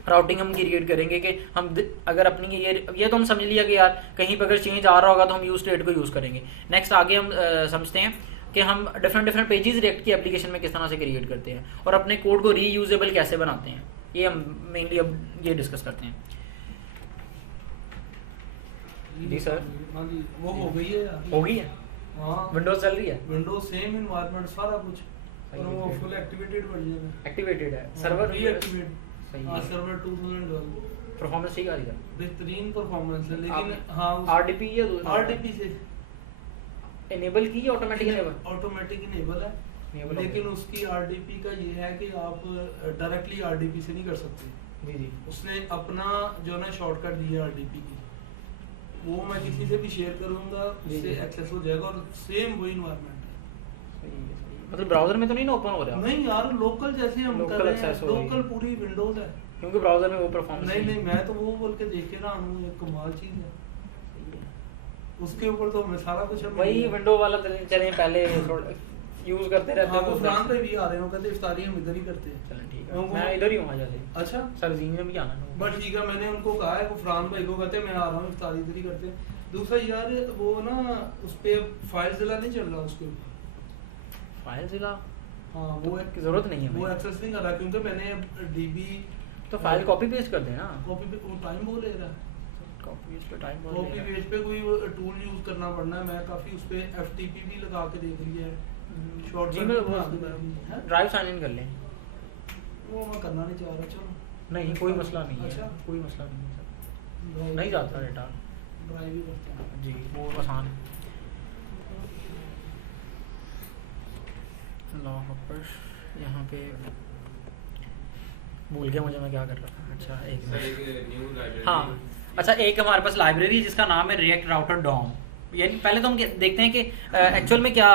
राउटिंग हम क्रिएट करेंगे कि हम अगर अपनी ये तो हम समझ लिया कि यार कहीं पर अगर चेंज आ रहा होगा तो हम यूज स्टेट को यूज़ करेंगे। नेक्स्ट आगे हम समझते हैं कि हम डिफरेंट पेजेस रिएक्ट की एप्लीकेशन में किस तरह से क्रिएट करते हैं और अपने कोड को रीयूजेबल कैसे बनाते हैं। ये हम मेनली अब ये डिस्कस करते हैं। जी सर। हाँ जी, वो हो गई है। हो गई है, हाँ, विंडोज चल रही है, विंडोज सेम इन्वायरमेंट सारा कुछ, सही और वो है। फुल एक्टिवेटेड वर्जन है। एक्टिवेटेड है सर्वर, रीएक्टिवेट। सही हाँ, है। सर्वर 2012 परफॉर्मेंस ठीक आ रही है, बेहतरीन परफॉर्मेंस है, लेकिन आप हाँ RDP या RDP से इनेबल की ऑटोमेटिक इनेबल ऑटोमेटिक इनेबल है, Enable हो लेकिन गया। उसकी RDP का ये है कि आप डायरेक्टली RDP से नहीं कर सकते। जी जी उसने अपना जो ना शॉर्टकट दिया RDP की, वो मैं किसी से भी शेयर करूंगा, जी, उससे जी। एक्सेस हो जाएगा और सेम वही इन्वायरमेंट है। सही है, सही है। मतलब ब्राउजर में तो नहीं ना ओपन हो रहा, नहीं यार, लोकल जैसे हम Local कर रहे हैं, access हो रही है। लोकल पूरी विंडोज है। क्योंकि ब्राउजर में वो परफॉर्मेंस नहीं नहीं, मैं तो वो बोल के देख के रहा हूँ, एक कमाल चीज है। उसके ऊपर तो मैं सारा कुछ हमें वही विंडो वाला चले पहले थोड़ा यूज करते रहते हाँ, हैं। वो फ्रांस पे भी आ रहे हो, कहते इफ्तारी हम इधर ही करते हैं। चलें ठीक है, वो- मैं इधर ही हूँ आज से। अच्छा, सरजीन में भी आना है। बट ठीक है, मैंने उनको कहा है, वो फ्रांस भाई को कहते मैं आ रहा हूँ, इफ्तारी इधर ही करते हैं। दूसरा यार वो ना उस पे फाइल जिला नहीं चल रहा उसके ऊपर। फाइल जिला हाँ, वो की जरूरत नहीं है वो भाई। एक्सेस नहीं कर रहा, क्योंकि मैंने DB तो फाइल कॉपी पेस्ट कर देना, कॉपी पे वो टाइम वो ले रहा है। कॉपी पेस्ट पे टाइम कॉपी पेज पे कोई टूल यूज करना पड़ना है। मैं काफी उस पे FTP भी लगा के देख लिया है, शॉर्ट जी में ड्राइव साइन इन कर लें। वो मैं करना नहीं चाह रहा। चलो, नहीं कोई मसला नहीं है, अच्छा। कोई मसला नहीं है सर, नहीं जाता डेटा ड्राइव ही करते हैं। जी, वो आसान है। अल्लाह अकबर, यहाँ पे भूल गया मुझे मैं क्या कर रहा था। अच्छा एक सर मिनट। एक न्यू लाइब्रेरी। हाँ, अच्छा एक हमारे पास लाइब्रेरी जिसका नाम है रिएक्ट राउटर डॉम। यानी पहले तो हम देखते हैं कि एक्चुअल में क्या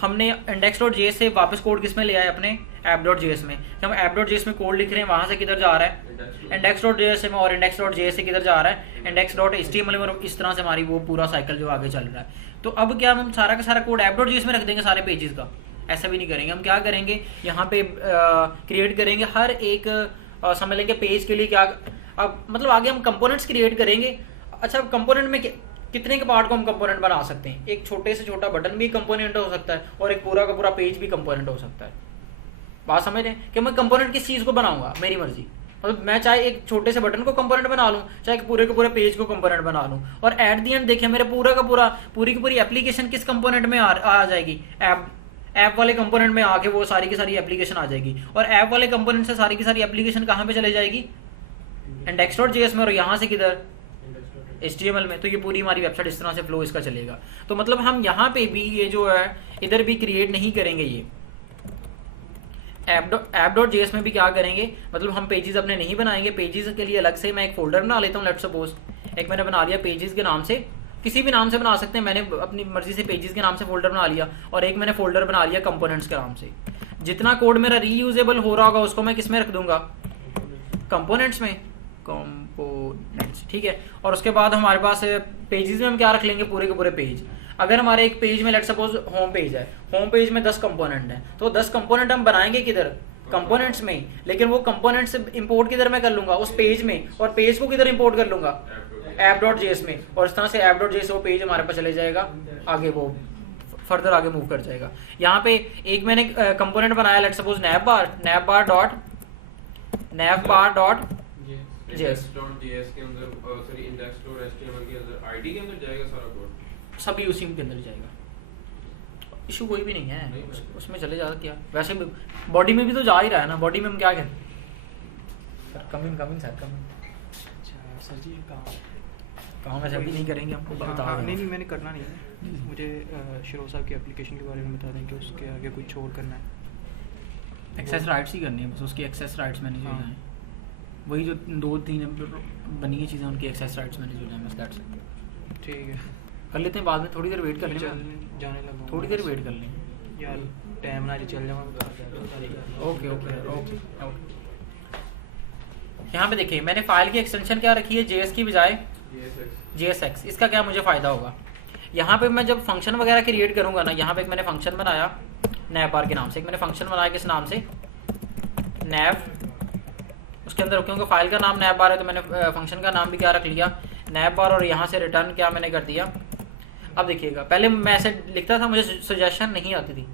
हमने index.js से वापस कोड किस में ले आए, अपने app.js में। कि हम app.js में कोड लिख रहे हैं, वहाँ से किधर जा रहा है index.js में, और index.js से किधर जा रहा है index.html में। इस तरह से हमारी वो पूरा साइकिल जो आगे चल रहा है। तो अब क्या हम सारा का सारा कोड app.js में रख देंगे सारे पेजेस का? ऐसा भी नहीं करेंगे। हम क्या करेंगे, यहाँ पे क्रिएट करेंगे हर एक और समझ लेंगे पेज के लिए क्या, अब मतलब आगे हम कंपोनेंट्स क्रिएट करेंगे। अच्छा, अब कंपोनेंट में कितने के पार्ट को हम कंपोनेंट बना सकते हैं? एक छोटे से छोटा बटन भी कंपोनेंट हो सकता है और एक पूरा का पूरा पेज भी कंपोनेंट हो सकता है। बात समझ रहे हैं कि मैं कंपोनेंट किस चीज़ को बनाऊंगा, मेरी मर्जी। मतलब मैं चाहे एक छोटे से बटन को कंपोनेंट बना लूँ, चाहे पूरे के पूरे पेज को कंपोनेंट बना लूँ, और एट दी एंड देखिए मेरे पूरा का पूरा पूरी की पूरी एप्लीकेशन किस कंपोनेंट में आ जाएगी, ऐप वाले कंपोनेंट में आके वो सारी की सारी एप्लीकेशन आ जाएगी। और ऐप वाले कंपोनेंट से सारी की सारी एप्लीकेशन कहाँ पे चले जाएगी? index.js में, और यहाँ से किधर? HTML में। तो ये पूरी हमारी वेबसाइट इस तरह से फ्लो इसका चलेगा। तो मतलब हम यहाँ पे भी ये जो है इधर भी क्रिएट नहीं करेंगे, ये app.js में भी क्या करेंगे, मतलब हम पेजेस अपने नहीं बनाएंगे। पेजेस के लिए अलग से मैं एक फोल्डर बना लेता हूँ। लेट्स सपोज एक मैंने बना लिया पेजेस के नाम से, किसी भी नाम से बना सकते हैं, मैंने अपनी मर्जी से पेजेस के नाम से फोल्डर बना लिया, और एक मैंने फोल्डर बना लिया कंपोनेंट्स के नाम से। जितना कोड मेरा रीयूजेबल हो रहा होगा उसको मैं किस में रख दूंगा? कंपोनेंट्स में, कंपोनेंट्स, ठीक है। और उसके बाद हमारे पास पेजेस में हम क्या रख लेंगे? पूरे के पूरे पेज। अगर हमारे एक पेज में लेट्स सपोज होम पेज है, होम पेज में 10 कंपोनेंट हैं, तो 10 कंपोनेंट हम बनाएंगे किधर? कंपोनेंट्स में। लेकिन वो कंपोनेंट्स इंपोर्ट किधर मैं कर लूंगा? उस पेज में। और पेज को किधर इंपोर्ट कर लूंगा? app.js में। और इस तरह से app.js वो पेज हमारे पास चले जाएगा, आगे वो फर्दर आगे मूव कर जाएगा। यहाँ पे एक मैंने कंपोनेंट बनाया, let's suppose navbar dot JS के अंदर, सॉरी index.html के अंदर आईडी के अंदर जाएगा सारा कोड, सभी उसी के अंदर जाएगा। इशू कोई भी नहीं है, उसमें चले जाता क्या। वैसे बॉडी में भी तो जा ही रहा है ना, बॉडी में हम क्या करें? Coming sir, coming. अच्छा सर जी, काम वैसे अभी नहीं करेंगे, हमको बता रहे हैं। नहीं मैंने करना नहीं है। मुझे शिरोव साहब की एप्लीकेशन के बारे में बता दें कि उसके आगे कुछ और करना है। एक्सेस राइट्स ही करनी है बस, उसकी एक्सेस राइट्स मैनेज हो जाए। वही जो 2-3 बनी है चीज़ें, उनकी एक्सेस राइट्स मैनेज हो जाए बस, दैट्स इट। ठीक है, कर लेते हैं बाद में, थोड़ी देर वेट कर लें, जाने लगा थोड़ी देर वेट कर लें यार, टाइम ना चल जाऊँगा। Okay okay okay okay. यहाँ पे देखिए मैंने फाइल की एक्सटेंशन क्या रखी है? JS की बजाय JSX। इसका क्या मुझे फ़ायदा होगा? यहाँ पे मैं जब फंक्शन वगैरह क्रिएट करूँगा ना, यहाँ पे एक मैंने फंक्शन बनाया navbar के नाम से, एक मैंने फंक्शन बनाया किस नाम से? nav। उसके अंदर क्योंकि फाइल का नाम navbar है तो मैंने फंक्शन का नाम भी क्या रख लिया? navbar। और यहाँ से रिटर्न क्या मैंने कर दिया? अब देखिएगा, पहले मैं ऐसे लिखता था, मुझे सजेशन नहीं आती थी,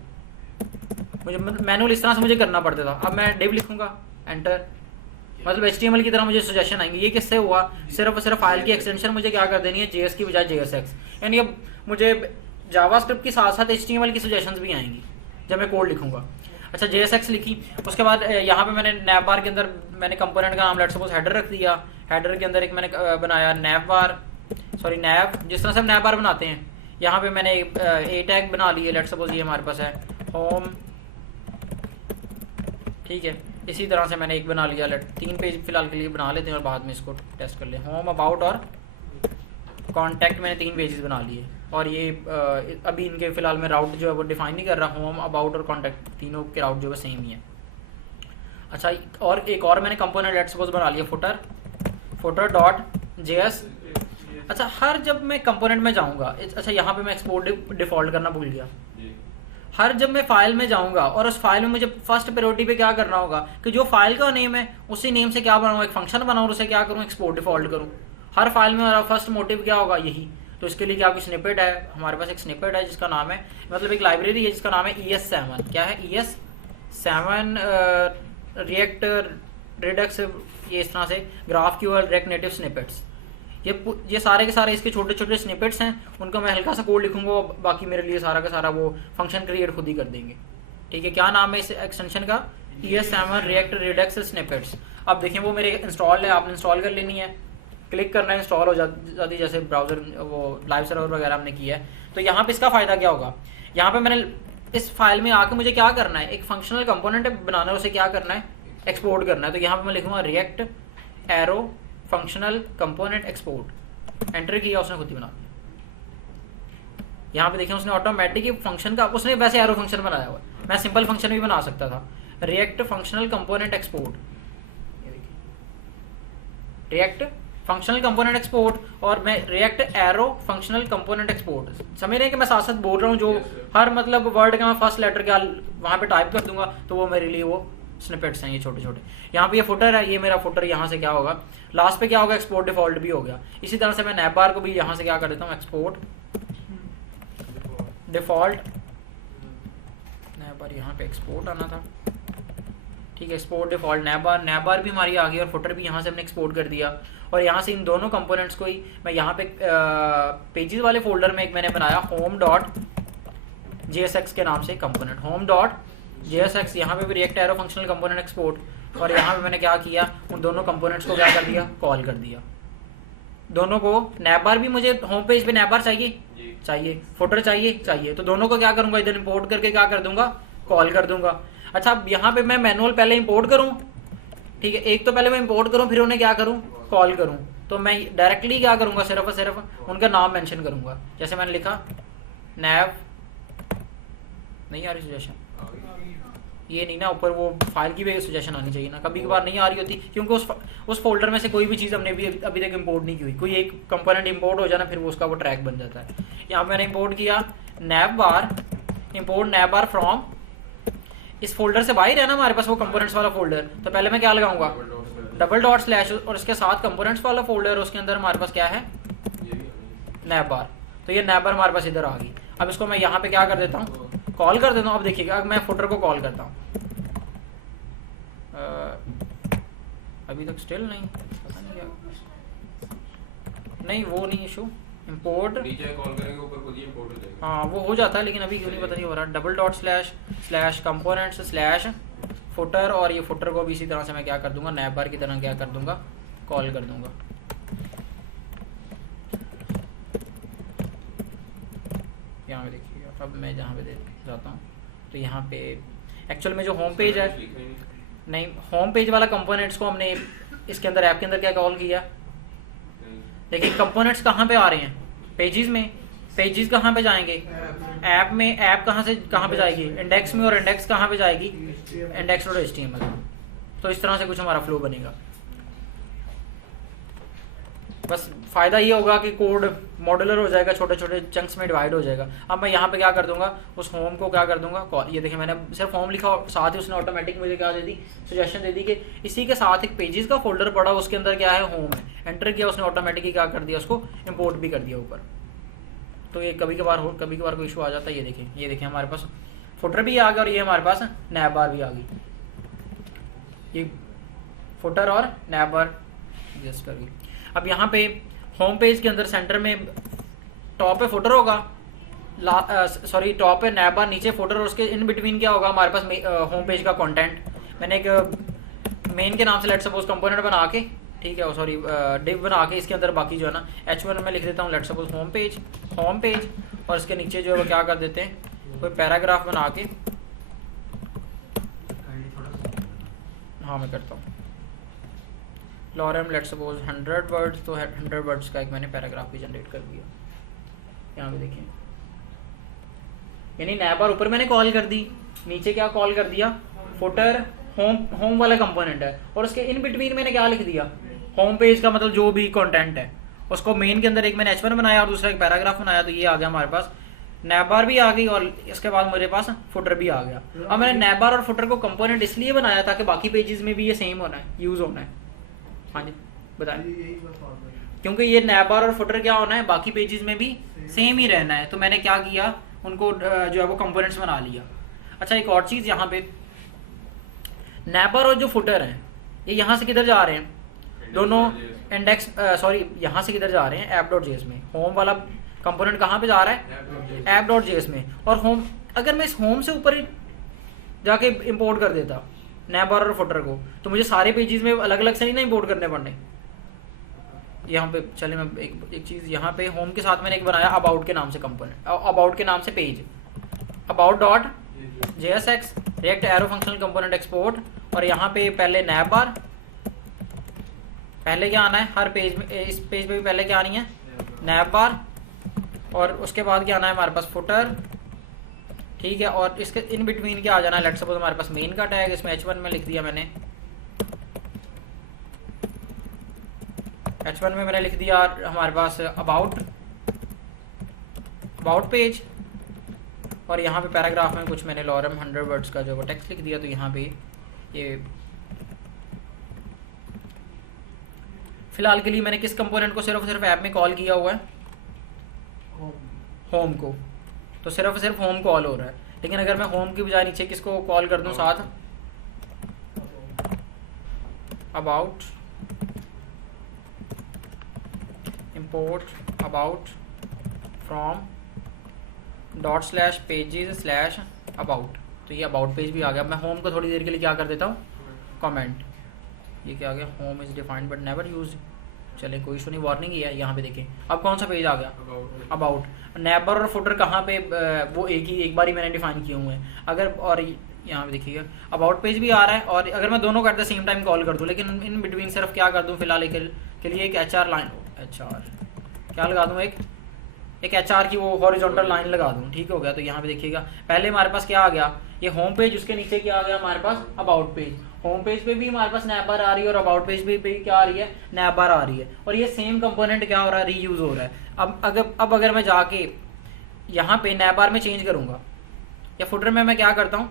मुझे मैनुअल इस तरह से मुझे करना पड़ता था। अब मैं div लिखूंगा, एंटर, मतलब HTML की तरह मुझे सजेशन आएंगे। ये किससे हुआ? सिर्फ और सिर्फ फाइल की एक्सटेंशन मुझे क्या कर देनी है? JS की बजाय JSX। यानी अब मुझे जावास्क्रिप्ट के साथ साथ HTML की सजेशंस भी आएंगी जब मैं कोड लिखूंगा। अच्छा, JSX लिखी, उसके बाद यहाँ पे मैंने navbar के अंदर मैंने कंपोनेंट का नाम लेट्स सपोज हेडर रख दिया। हेडर के अंदर एक मैंने बनाया nav, जिस तरह से हम navbar बनाते हैं। यहाँ पे मैंने a टैग बना लिए, लेट्स सपोज ये हमारे पास है होम, ठीक है। इसी तरह से मैंने एक बना लिया, 3 पेज फिलहाल के लिए बना लेते हैं और बाद में इसको टेस्ट कर लें। होम, अबाउट और कॉन्टैक्ट, मैंने 3 पेजेस बना लिए। और ये अभी इनके फिलहाल मैं राउट जो है वो डिफाइन नहीं कर रहा। होम, अबाउट और कॉन्टैक्ट तीनों के राउट जो है सेम ही है। अच्छा, और एक और मैंने कंपोनेंट लेट्स सपोज बना लिया फुटर डॉट JS। अच्छा, हर जब मैं कंपोनेंट में जाऊँगा, अच्छा यहाँ पे मैं एक्सपोर्ट डिफॉल्ट करना भूल गया। हर जब मैं फाइल में जाऊंगा और उस फाइल में मुझे फर्स्ट प्रायोरिटी पे क्या करना होगा कि जो फाइल का नेम है उसी नेम से क्या बनाऊँ? एक फंक्शन बनाऊँ और उसे क्या करूँ? एक्सपोर्ट डिफॉल्ट करूँ। हर फाइल में हमारा फर्स्ट मोटिव क्या होगा? यही। तो इसके लिए क्या कुछ स्निपेट है हमारे पास? एक स्निपेट है जिसका नाम है, मतलब एक लाइब्रेरी है जिसका नाम है ES7। क्या है? ES7 रिएक्ट रिडक्स, ये इस तरह से GraphQL रिएक्ट नेटिव स्निपेट्स। ये सारे के सारे इसके छोटे छोटे स्निपेट्स हैं, उनका मैं हल्का सा कोड लिखूंगा, बाकी मेरे लिए सारा का सारा वो फंक्शन क्रिएट खुद ही कर देंगे। ठीक है, क्या नाम है इस एक्सटेंशन का? ES7 react Redux snippets. अब देखिए वो मेरे इंस्टॉल है, आपने इंस्टॉल कर लेनी है, क्लिक करना है, इंस्टॉल हो जाती, जैसे ब्राउजर वो लाइव सर्वर वगैरह हमने किया है। तो यहाँ पे इसका फ़ायदा क्या होगा? यहाँ पे मैंने इस फाइल में आके मुझे क्या करना है? एक फंक्शनल कंपोनेंट बनाना है, उसे क्या करना है? एक्सपोर्ट करना है। तो यहाँ पे मैं लिखूंगा react arrow functional component export. Enter किया, उसने खुद ही बना दिया। यहाँ पे देखिए उसने ऑटोमेटिक फंक्शन का, उसने वैसे एरो फंक्शन बनाया हुआ, मैं सिंपल फंक्शन भी बना सकता था। React functional component export, react functional component export, और मैं react arrow functional component export. समझ रहे हैं कि मैं साथ साथ बोल रहा हूँ, जो हर मतलब वर्ड का मैं फर्स्ट लेटर का वहाँ पे टाइप कर दूंगा तो वो मेरे लिए वो स्निपेट्स हैं ये छोटे छोटे। यहाँ पे ये फुटर है, ये मेरा फुटर यहाँ से क्या होगा लास्ट पे क्या होगा एक्सपोर्ट डिफॉल्ट भी हो गया। इसी तरह से मैं नैप बार को भी यहाँ से क्या कर देता हूँ एक्सपोर्ट डिफॉल्ट, नैप बार यहाँ पे एक्सपोर्ट आना था, ठीक है एक्सपोर्ट डिफॉल्ट नैप बार भी हमारी आ गई और फुटर भी यहाँ से हमने एक्सपोर्ट कर दिया। और यहाँ से इन दोनों कंपोनेंट्स को ही मैं यहाँ पे पेजेस वाले फोल्डर में एक मैंने बनाया home.jsx के नाम से कंपोनेंट, home.jsx। यहाँ पे भी react arrow functional component export, और यहाँ पे मैंने क्या किया उन दोनों कंपोनेंट्स को क्या कर दिया कॉल कर दिया। दोनों को नैप बार भी मुझे होम पेज पे नैप बार चाहिए फुटर चाहिए, तो दोनों को क्या करूंगा इधर इंपोर्ट करके क्या कर दूंगा कॉल कर दूंगा। अच्छा अब यहाँ पे मैं मैनुअल पहले इंपोर्ट करूँ, ठीक है एक तो पहले मैं इंपोर्ट करूँ फिर उन्हें क्या करूँ कॉल करूँ। तो मैं डायरेक्टली क्या करूँगा सिर्फ और सिर्फ उनका नाम मेंशन करूँगा। जैसे मैंने लिखा नैव, नहीं आ रही सजेशन, ये नहीं ना ऊपर वो फाइल की भी सजेशन आनी चाहिए ना, कभी कभार नहीं आ रही होती क्योंकि उस फोल्डर में से कोई भी चीज़ हमने भी अभी तक इंपोर्ट नहीं की हुई। कोई एक कंपोनेंट इंपोर्ट हो जाना फिर वो उसका वो ट्रैक बन जाता है। यहाँ पे मैंने इंपोर्ट किया nap bar, import nap bar from, इस फोल्डर से बाहर है ना हमारे पास वो कंपोनेंट्स वाला फोल्डर, तो पहले मैं क्या लगाऊंगा डबल डॉट स्लैश और इसके साथ कंपोनेंट्स वाला फोल्डर, उसके अंदर हमारे पास क्या है नैप बार। तो ये नैप बार हमारे पास इधर आ गई। अब इसको मैं यहाँ पे क्या कर देता हूँ कॉल कर देता हूँ। अब देखिएगा अब मैं फुटर को कॉल करता हूँ, अभी तक स्टिल नहीं, पता नहीं क्या, नहीं वो नहीं इशू, इंपोर्ट नीचे कॉल करेंगे ऊपर खुद ही इंपोर्ट हो जाएगा। हाँ वो हो जाता है लेकिन अभी क्यों नहीं पता नहीं हो रहा। Double dot slash components slash footer, और ये फुटर को भी इसी तरह से मैं क्या कर दूंगा नैप बार की तरह क्या कर दूंगा कॉल कर दूंगा। यहाँ पे देखिएगा अब मैं जहाँ पे जाता हूँ तो यहाँ पे एक्चुअल में जो होम पेज है, नहीं होम पेज वाला कंपोनेंट्स को हमने इसके अंदर ऐप के अंदर क्या कॉल किया। देखिए कंपोनेंट्स कहाँ पे आ रहे हैं पेजेस में, पेजेस कहाँ पे जाएंगे ऐप में, ऐप कहाँ से कहाँ पे जाएगी इंडेक्स में, और इंडेक्स कहाँ पे जाएगी index.html। तो इस तरह से कुछ हमारा फ्लो बनेगा। बस फायदा ये होगा कि कोड मॉड्यूलर हो जाएगा, छोटे छोटे चंक्स में डिवाइड हो जाएगा। अब मैं यहाँ पे क्या कर दूंगा उस होम को क्या कर दूंगा, ये देखिए मैंने सिर्फ होम लिखा और साथ ही उसने ऑटोमेटिक मुझे क्या दे दी सजेशन दे दी कि इसी के साथ एक पेजेस का फोल्डर पड़ा उसके अंदर क्या है होम है। एंटर किया उसने ऑटोमेटिकली क्या कर दिया उसको इम्पोर्ट भी कर दिया ऊपर। तो ये कभी कभार कोई इशू आ जाता है। ये देखिए हमारे पास फुटर भी आ गया और ये हमारे पास नैप बार भी आ गई। ये फुटर और नैप बार एडजस्ट कर गई। अब यहाँ पे होम पेज के अंदर सेंटर में टॉप पे फुटर होगा, सॉरी टॉप पे नैप बार, नीचे फुटर, और उसके इन बिटवीन क्या होगा हमारे पास होम पेज का कंटेंट। मैंने एक मेन के नाम से लेट सपोज कंपोनेंट बना के, ठीक है सॉरी डिव बना के इसके अंदर बाकी जो है ना h1 में लिख देता हूँ लेट सपोज होम पेज, और इसके नीचे जो है वो क्या कर देते हैं कोई पैराग्राफ बना के, हाँ मैं करता हूँ लॉरम लेट सपोज 100 वर्ड्स, तो 100 वर्ड्स का एक मैंने पैराग्राफ भी जनरेट कर दिया। यहाँ पे देखिए यानी नैप बार ऊपर मैंने कॉल कर दी, नीचे क्या कॉल कर दिया फुटर होम वाला कंपोनेंट है, और उसके इन बिटवीन मैंने क्या लिख दिया होम पेज का मतलब जो भी कंटेंट है उसको मेन के अंदर एक मैंने h1 बनाया और दूसरा एक पैराग्राफ बनाया। तो ये आ गया हमारे पास नैप बार भी आ गई और इसके बाद मेरे पास फुटर भी आ गया। अब मैंने नैप बार और फुटर को कंपोनेंट इसलिए बनाया ताकि बाकी पेजेस में भी ये सेम होना है, यूज होना है। हाँ जी बताएं, क्योंकि ये नैप बार और फुटर क्या होना है बाकी पेजेस में भी सेम ही रहना है। तो मैंने क्या किया उनको जो है वो कंपोनेंट्स बना लिया। अच्छा एक और चीज यहाँ पे नैप बार और जो फुटर हैं ये यहाँ से किधर जा रहे हैं दोनों इंडेक्स सॉरी यहाँ से किधर जा रहे हैं app.js में। होम वाला कंपोनेंट कहाँ पे जा रहा है app.js में, और होम अगर मैं इस होम से ऊपर ही जाके इंपोर्ट कर देता नैप बार और फुटर को तो मुझे सारे पेजेस में अलग अलग से नहीं ना इंपोर्ट करने पड़ने। यहाँ पे चले मैं एक चीज यहाँ पे होम के साथ मैंने एक बनाया अबाउट के नाम से कंपोनेंट, अबाउट के नाम से page about.jsx react arrow functional component export, और यहाँ पे पहले नैप बार, पहले क्या आना है हर पेज में, इस पेज पे भी पहले क्या आनी है नैप बार, और उसके बाद क्या आना है हमारे पास फुटर, ठीक है, और इसके इन बिटवीन क्या आ जाना है लेट्स सपोज हमारे पास मेन का टैग, इसमें h1 में लिख दिया मैंने, h1 में मैंने लिख दिया हमारे पास अबाउट पेज, और यहाँ पे पैराग्राफ में कुछ मैंने लॉरम 100 वर्ड्स का जो वो टेक्स्ट लिख दिया। तो यहाँ पे ये फिलहाल के लिए मैंने किस कंपोनेंट को सिर्फ ऐप में कॉल किया हुआ है, होम को, तो सिर्फ होम कॉल हो रहा है। लेकिन अगर मैं होम की बजाय नीचे किसको कॉल कर दूं साथ, about, import about from ./pages/about, तो ये अबाउट पेज भी आ गया। मैं होम को थोड़ी देर के लिए क्या कर देता हूँ, कमेंट, ये क्या आ गया, home is defined but never use. चले कोई इशू नहीं, वार्निंग ही है। यहाँ पे देखें अब कौन सा पेज आ गया, अबाउट। नैबर और फुटर कहाँ पे, वो एक बार ही मैंने डिफाइन किए हुए हैं। अगर और यहाँ पे देखिएगा अबाउट पेज भी आ रहा है, और अगर मैं दोनों को at the same time call कर दूँ, लेकिन इन बिटवीन सिर्फ क्या कर दूँ फिलहाल के लिए एक HR लाइन, HR क्या लगा दूँ, एक HR की वो हॉरिजॉन्टल लाइन लगा दूँ, ठीक हो गया। तो यहाँ पे देखिएगा पहले हमारे पास क्या आ गया, ये होम पेज, उसके नीचे क्या आ गया हमारे पास, अबाउट पेज। होम पेज पे भी हमारे पास नैबर आ रही है और अबाउट पेज पे भी क्या आ रही है, नैबर आ रही है, और ये सेम कंपोनेंट क्या हो रहा है, रीयूज हो रहा है। अब अगर मैं जाके यहाँ पे नैबर में चेंज करूंगा, या फुटर में मैं क्या करता हूँ,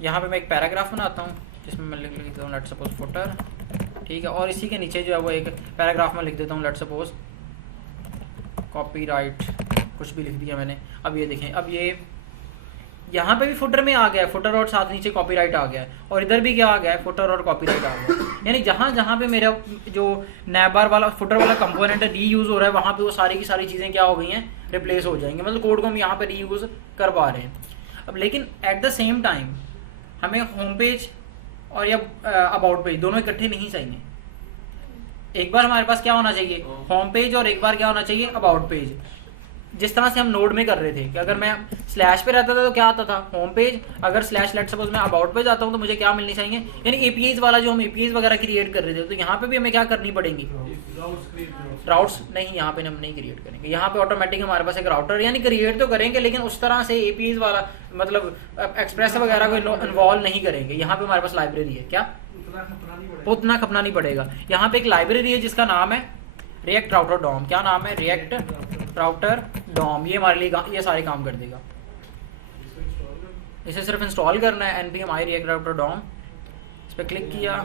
यहाँ पे मैं एक पैराग्राफ बनाता हूँ जिसमें मैं लिख देता हूँ लेट सपोज फुटर, ठीक है, और इसी के नीचे जो है वो एक पैराग्राफ में लिख देता हूँ लेट सपोज कॉपीराइट, कुछ भी लिख दिया मैंने। अब ये देखें, अब ये यहाँ पे भी फुटर में आ गया है, फुटर और साथ नीचे कॉपीराइट आ गया है, और इधर भी क्या आ गया है, फुटर और कॉपीराइट आ गया है। यानी जहाँ पे मेरा जो नैबर वाला फुटर वाला कंपोनेंट है रीयूज हो रहा है, वहाँ पे वो सारी की सारी चीज़ें क्या हो गई हैं, रिप्लेस हो जाएंगी। मतलब कोड को हम यहाँ पे रीयूज करवा रहे हैं। अब लेकिन एट द सेम टाइम हमें होम पेज और या अबाउट पेज दोनों इकट्ठे नहीं चाहिए। एक बार हमारे पास क्या होना चाहिए, होम पेज, और एक बार क्या होना चाहिए, अबाउट पेज। जिस तरह से हम नोड में कर रहे थे कि अगर मैं स्लैश पे रहता था तो क्या आता था, होम पेज, अगर स्लैश लेट सपोज मैं अबाउट पे जाता हूँ तो मुझे क्या मिलनी चाहिए, यानी एपीआईज वाला जो हम एपीआईज वगैरह क्रिएट कर रहे थे, तो यहाँ पे भी हमें क्या करनी पड़ेगी, राउट्स नहीं, यहाँ पे हम नहीं क्रिएट करेंगे। यहाँ पे ऑटोमेटिक हमारे पास एक राउटर, यानी क्रिएट तो करेंगे लेकिन उस तरह से एपीआईज वाला मतलब एक्सप्रेस वगैरह को इन्वॉल्व नहीं करेंगे। यहाँ पे हमारे पास लाइब्रेरी है, क्या उतना खपना नहीं पड़ेगा। यहाँ पे एक लाइब्रेरी है जिसका नाम है रिएक्ट राउटर डॉम। क्या नाम है, रिएक्ट राउटर डॉम। ये हमारे लिए ये सारे काम कर देगा। इसे सिर्फ इंस्टॉल करना है, npm i react router DOM, इस पर क्लिक किया,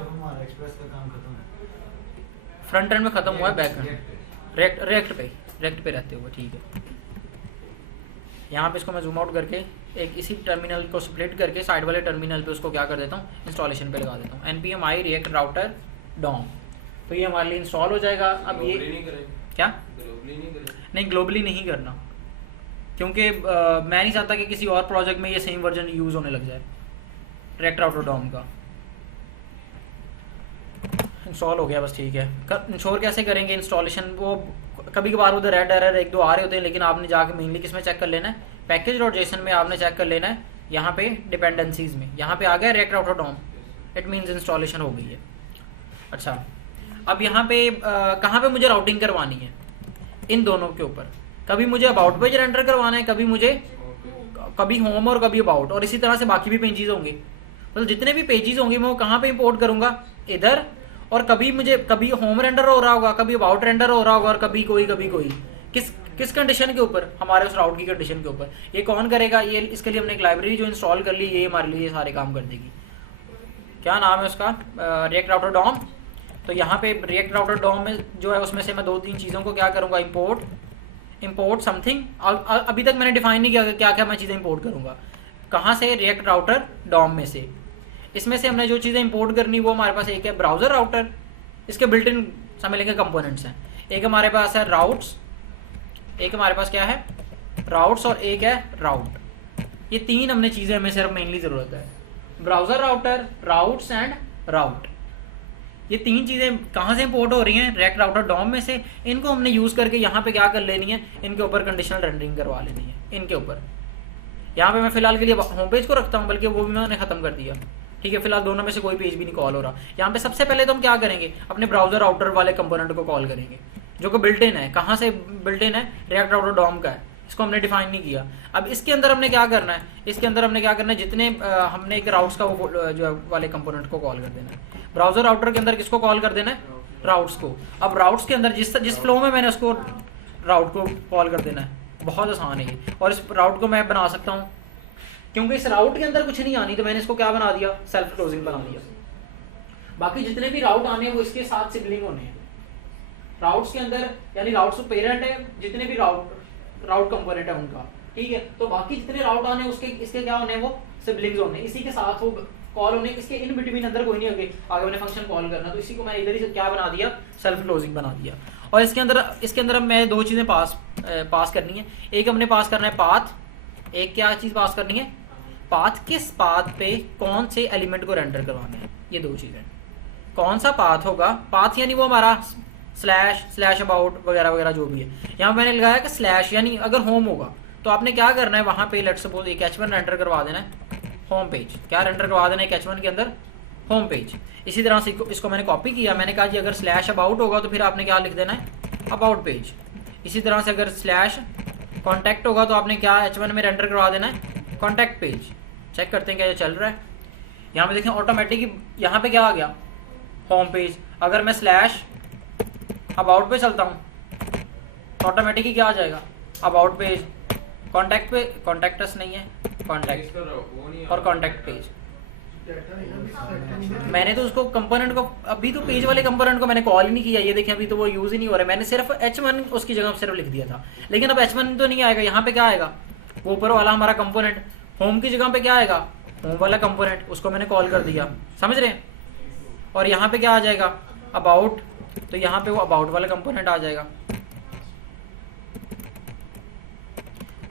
फ्रंट एंड में खत्म हुआ है, बैक एंड रिएक्ट पे रहते हुए, ठीक है। यहाँ पे इसको मैं जूम आउट करके एक इसी टर्मिनल को स्प्लिट करके साइड वाले टर्मिनल पे उसको क्या कर देता हूँ, इंस्टॉलेशन पे लगा देता हूँ, npm i react router DOM। तो ये हमारे लिए इंस्टॉल हो जाएगा। अब ये क्या नहीं, ग्लोबली नहीं करना, क्योंकि मैं नहीं चाहता कि किसी और प्रोजेक्ट में ये सेम वर्जन यूज होने लग जाए। रिएक्ट राउटर डॉम का इंस्टॉल हो गया, बस ठीक है। इंश्योर कैसे करेंगे इंस्टॉलेशन, वो कभी कभार उधर रेड एरर एक दो आ रहे होते हैं, लेकिन आपने जाके मेनली किस में चेक कर लेना है, पैकेज.json में आपने चेक कर लेना है। यहाँ पे डिपेंडेंसीज में यहाँ पे आ गया React router DOM, it means installation हो गई है। अच्छा, अब यहाँ पे कहाँ पे मुझे राउटिंग करवानी है, इन दोनों के ऊपर। कभी मुझे अबाउट पेज रेंडर करवाना है, कभी होम और कभी अबाउट, और इसी तरह से बाकी भी पेजेस होंगे। मतलब जितने भी पेजेस होंगे मैं वो कहाँ पे इंपोर्ट करूंगा, इधर। और कभी होम रेंडर हो रहा होगा, कभी अबाउट रेंडर हो रहा होगा, और कभी कोई किस कंडीशन के ऊपर, हमारे उस राउट की कंडीशन के ऊपर। ये कौन करेगा, ये इसके लिए हमने एक लाइब्रेरी जो इंस्टॉल कर ली, ये हमारे लिए सारे काम कर देगी। क्या नाम है उसका, रिएक्ट राउटर डॉम। तो यहाँ पे रिएक्ट राउटर डॉम में जो है उसमें से मैं 2-3 चीज़ों को क्या करूँगा, इंपोर्ट समथिंग। अभी तक मैंने डिफाइन नहीं किया कि क्या क्या मैं चीज़ें इंपोर्ट करूँगा, कहाँ से, रिएक्ट राउटर डॉम में से। इसमें से हमने जो चीज़ें इंपोर्ट करनी वो हमारे पास एक है ब्राउज़र राउटर, इसके बिल्ट इन समझ लेंगे कंपोनेंट्स हैं। एक हमारे पास है राउट्स, एक हमारे पास क्या है राउट्स, और एक है राउट। ये 3 हमने चीज़ें हमें सिर्फ मेनली ज़रूरत है, ब्राउज़र राउटर, राउट्स एंड राउट। ये 3 चीज़ें कहाँ से इंपोर्ट हो रही हैं, रिएक्ट राउटर डॉम में से। इनको हमने यूज़ करके यहाँ पे क्या कर लेनी है, इनके ऊपर कंडीशनल रेंडरिंग करवा लेनी है। इनके ऊपर यहाँ पे मैं फिलहाल के लिए होम पेज को रखता हूँ, बल्कि वो भी मैंने खत्म कर दिया, ठीक है। फिलहाल दोनों में से कोई पेज भी नहीं कॉल हो रहा। यहाँ पे सबसे पहले तो हम क्या करेंगे, अपने ब्राउजर राउटर वाले कंपोनेंट को कॉल करेंगे, जो कि बिल्ट इन है। कहाँ से बिल्ट इन है, रिएक्ट राउटर डॉम का है, इसको हमने डिफाइन नहीं किया। अब इसके अंदर हमने क्या करना है, इसके अंदर हमने क्या करना है, जितने हमने एक राउट्स का वो जो वाले कंपोनेंट को कॉल कर देना है। ब्राउजर राउटर के अंदर किसको कॉल कर देना है, राउट्स को। अब राउट्स के अंदर जिस फ्लो में मैंने उसको राउट को कॉल कर देना है, बहुत आसान है ये। और इस राउट को मैं बना सकता हूँ क्योंकि इस राउट के अंदर कुछ नहीं आनी, तो मैंने इसको क्या बना दिया, सेल्फ क्लोजिंग बना दिया। बाकी जितने भी राउट आने हैं वो इसके साथ सिबलिंग होने हैं। राउट्स के अंदर यानी राउट्स पेरेंट है, जितने भी राउट कंपोनेंट है उनका, ठीक है। तो बाकी जितने राउट आने उसके इसके क्या होने, वो सिबलिंग्स होने, इसी के साथ वो कॉल होने, इसके इन बिटवीन अंदर कोई नहीं आगे मैंने फंक्शन कॉल करना, तो इसी को मैं इधर ही क्या बना दिया, सेल्फ क्लोजिंग बना दिया। और इसके अंदर अब मैं दो चीजें पास करनी है। एक हमने पास करना है पाथ, एक क्या चीज पास करनी है, पाथ। किस पाथ पे कौन से एलिमेंट को रेंडर करवाना है, ये दो चीजें। कौन सा पाथ होगा, पाथ यानी वो हमारा स्लैश अबाउट वगैरह वगैरह जो भी है। यहाँ मैंने लगाया कि स्लैश यानी अगर होम होगा तो आपने क्या करना है, वहां पे लेट्स सपोज एक H1 रेंडर करवा देना है होम पेज। क्या रेंडर करवा देना है एक H1 के अंदर, होम पेज। इसी तरह से इसको मैंने कॉपी किया, मैंने कहा जी अगर स्लैश अबाउट होगा तो फिर आपने क्या लिख देना है, अबाउट पेज। इसी तरह से अगर स्लैश कॉन्टैक्ट होगा तो आपने क्या H1 में रेंडर करवा देना है, कॉन्टैक्ट पेज। चेक करते हैं क्या ये चल रहा है। यहाँ पे देखें ऑटोमेटिक यहाँ पे क्या आ गया, होम पेज। अगर मैं स्लैश अबाउट पे चलता हूँ ऑटोमेटिकली क्या आ जाएगा, अबाउट पेज। कॉन्टैक्ट पे कॉन्टैक्टस नहीं है, कॉन्टैक्ट और कॉन्टैक्ट पेज। मैंने तो उसको कंपोनेंट को अभी तो पेज वाले कंपोनेंट को मैंने कॉल ही नहीं किया, ये देखें अभी तो वो यूज ही नहीं हो रहा है। मैंने सिर्फ H1 उसकी जगह सिर्फ लिख दिया था, लेकिन अब H1 तो नहीं आएगा। यहाँ पे क्या आएगा, वो ऊपर वाला हमारा कंपोनेंट होम की जगह पे क्या आएगा, होम वाला कंपोनेंट, उसको मैंने कॉल कर दिया, समझ रहे हैं। और यहाँ पे क्या आ जाएगा, अबाउट, तो यहाँ पे वो अबाउट वाला कंपोनेंट आ जाएगा,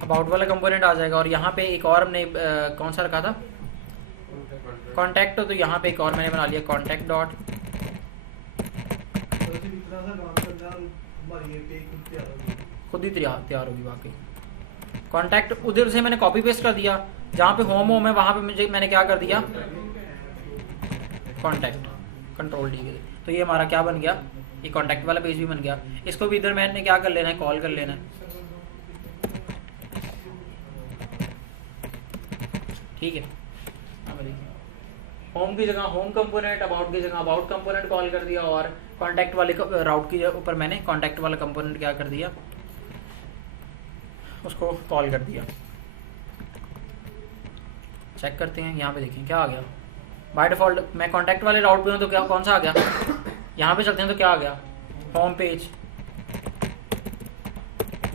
अबाउट वाला कंपोनेंट आ जाएगा। और यहाँ पे एक और हमने कौन सा रखा था, कॉन्टैक्ट, तो यहाँ पे एक और मैंने बना लिया कॉन्टैक्ट डॉट। खुद ही तैयार होगी वाकई। कॉन्टैक्ट उधर से मैंने कॉपी पेस्ट कर दिया, जहाँ पे होम है वहां पे मैंने क्या कर दिया, कॉन्टैक्ट, कंट्रोल डी। तो ये हमारा क्या बन गया, ये कॉन्टैक्ट वाला पेज भी बन गया। इसको भी इधर मैंने क्या कर लेना है, कॉल कर लेना है, ठीक है। होम की जगह होम कंपोनेंट, अबाउट की जगह अबाउट कंपोनेंट कॉल कर दिया, और कॉन्टैक्ट वाले राउट के ऊपर मैंने कॉन्टैक्ट वाला कंपोनेंट क्या कर दिया, उसको कॉल कर दिया। चेक करते हैं, यहाँ पे देखें क्या आ गया। बाय डिफॉल्ट मैं कॉन्टैक्ट वाले राउट पे हूँ तो क्या कौन सा आ गया, यहाँ पे चलते हैं तो क्या आ गया, होम पेज,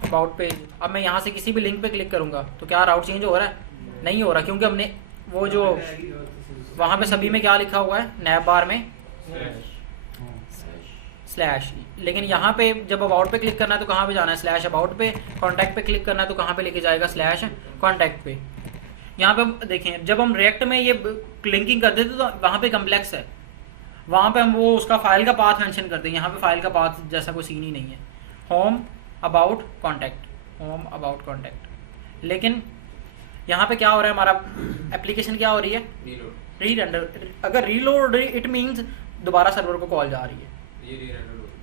अबाउट पेज। अब मैं यहाँ से किसी भी लिंक पे क्लिक करूंगा तो क्या राउट चेंज हो रहा है, नहीं हो रहा, क्योंकि हमने वो जो वहां पे सभी में क्या लिखा हुआ है, नैब बार में स्लैश। लेकिन यहाँ पे जब अबाउट पे क्लिक करना है तो कहाँ पे जाना है, स्लैश अबाउट पे। कॉन्टैक्ट पे क्लिक करना है तो कहाँ पे लेके जाएगा, स्लैश कॉन्टैक्ट पे। यहाँ पे देखें जब हम रिएक्ट में ये लिंकिंग करते थे तो वहाँ पे कम्प्लेक्स है, वहाँ पे हम वो उसका फाइल का पाथ मेंशन करते हैं। यहाँ पे फाइल का पाथ जैसा कोई सीन ही नहीं है, home about contact, home about contact. लेकिन यहाँ पे क्या हो रहा है, हमारा एप्लीकेशन क्या हो रही है, री रेंडर। अगर रीलोड इट मीन्स दोबारा सर्वर को कॉल जा रही है।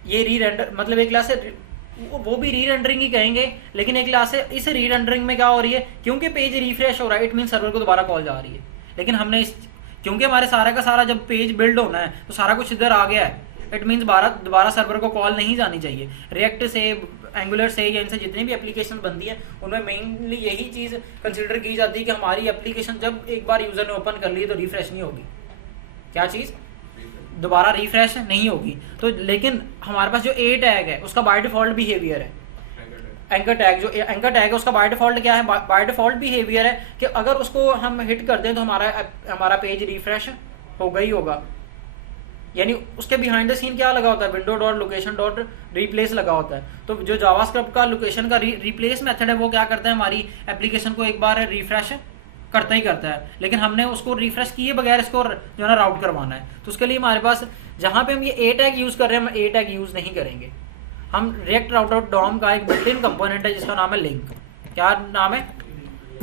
ये री रेंडर मतलब एक क्लास से वो भी री रेंडरिंग ही कहेंगे, लेकिन एक क्लास से इस री रेंडरिंग में क्या हो रही है, क्योंकि पेज रिफ्रेश हो रहा है, इट मीन सर्वर को दोबारा कॉल जा रही है। लेकिन हमने क्योंकि हमारे सारा का सारा जब पेज बिल्ड होना है तो सारा कुछ इधर आ गया है, इट मीन्स दोबारा सर्वर को कॉल नहीं जानी चाहिए। रिएक्ट से, एंगुलर से या इनसे जितनी भी एप्लीकेशन बनती है उनमें मेनली यही चीज़ कंसिडर की जाती है कि हमारी एप्लीकेशन जब एक बार यूजर ने ओपन कर ली तो रिफ्रेश नहीं होगी। क्या चीज़, दोबारा रिफ्रेश नहीं होगी। तो लेकिन हमारे पास जो ए टैग है उसका बाय डिफॉल्ट बिहेवियर है, एंकर टैग, जो एंकर टैग है उसका बाय डिफॉल्ट क्या है, बाय डिफॉल्ट बिहेवियर है कि अगर उसको हम हिट कर दें तो हमारा पेज रिफ्रेश होगा ही होगा। यानी उसके बिहाइंड द सीन क्या लगा होता है, window dot location dot replace लगा होता है। तो जो जावास्क्रिप्ट का लोकेशन का रिप्लेस मेथड है वो क्या करता है, हमारी एप्लीकेशन को एक बार रिफ्रेश करता ही करता है। लेकिन हमने उसको रिफ्रेश किए बगैर इसको जो है ना राउट करवाना है, तो उसके लिए हमारे पास जहाँ पे हम ये ए टैग यूज कर रहे हैं हम ए टैग यूज नहीं करेंगे। हम रिएक्ट राउटर डॉम का एक बिल्ट इन कंपोनेंट है जिसका नाम है लिंक। क्या नाम है,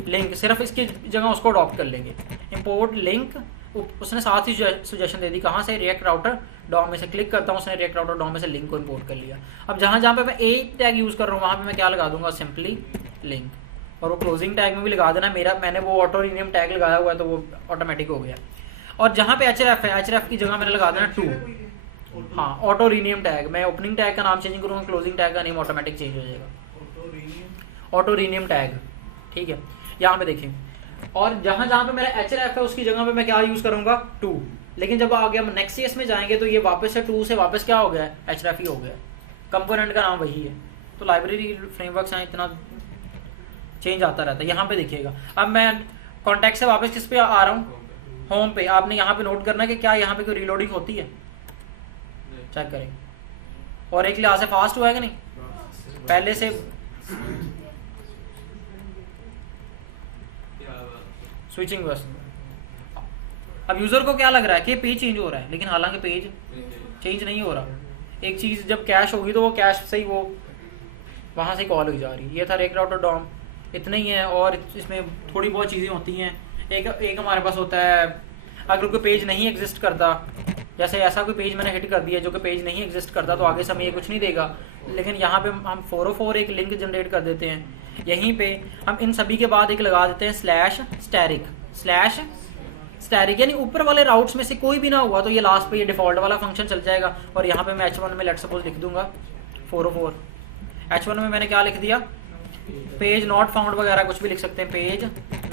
लिंक। सिर्फ इसकी जगह उसको अडॉप्ट कर लेंगे, इंपोर्ट लिंक। उसने साथ ही सजेशन दे दी, कहाँ से, रिएक्ट राउटर डॉम में से। क्लिक करता हूँ, उसने रिएक्ट राउटर डॉम में से लिंक को इंपोर्ट कर लिया। अब जहाँ जहाँ पे मैं ए टैग यूज कर रहा हूँ वहाँ पे मैं क्या लगा दूंगा, सिंपली लिंक। और वो क्लोजिंग टैग में भी लगा देना, मैंने वो ऑटो रीनेम टैग लगाया हुआ है तो वो ऑटोमेटिक हो गया। और जहाँ पे href है, href की जगह मैंने लगा देना 2। हाँ, ऑटो रीनेम टैग। मैं ओपनिंग टैग का नाम चेंज करूँगा, क्लोजिंग टैग का नेम ऑटोमेटिक चेंज हो जाएगा, ऑटो रीनेम टैग। ठीक है, यहाँ पे देखें और जहां जहां पे मेरा href है उसकी जगह पे मैं क्या यूज करूंगा 2। लेकिन जब आगे हम नेक्स्ट में जाएंगे तो ये वापस से 2 से वापस क्या हो गया है href ही हो गया है, कंपोनेंट का नाम वही है। तो लाइब्रेरी फ्रेमवर्क्स हैं इतना चेंज आता रहता है। यहाँ पे देखिएगा अब मैं कॉन्टेक्ट से वापस किस पे आ रहा हूँ, होम पे। आपने यहाँ पे नोट करना है कि क्या यहाँ पे कोई रीलोडिंग होती है, चेक करें। और एक लिहाज से फास्ट हुआ है कि नहीं, पहले से स्विचिंग बस। अब यूजर को क्या लग रहा है कि पेज चेंज हो रहा है, लेकिन हालांकि पेज चेंज नहीं हो रहा। एक चीज जब कैश होगी तो वो कैश से ही वो वहां से कॉल हो जा रही है। ये था रेक राउटर डॉम, इतना ही है। और इसमें थोड़ी बहुत चीज़ें होती हैं। एक हमारे पास होता है अगर कोई पेज नहीं एग्जिस्ट करता, जैसे ऐसा कोई पेज मैंने हिट कर दिया जो कि पेज नहीं एग्जिस्ट करता, तो आगे से हमें ये कुछ नहीं देगा। लेकिन यहाँ पे हम 404 एक लिंक जनरेट कर देते हैं। यहीं पे हम इन सभी के बाद एक लगा देते हैं /* यानी ऊपर वाले राउट्स में से कोई भी ना हुआ तो ये लास्ट पे ये डिफॉल्ट वाला फंक्शन चल जाएगा। और यहाँ पे मैं h1 में लेट्स सपोज लिख दूंगा 404। h1 में मैंने क्या लिख दिया, पेज नॉट फाउंड वगैरह कुछ भी लिख सकते हैं, पेज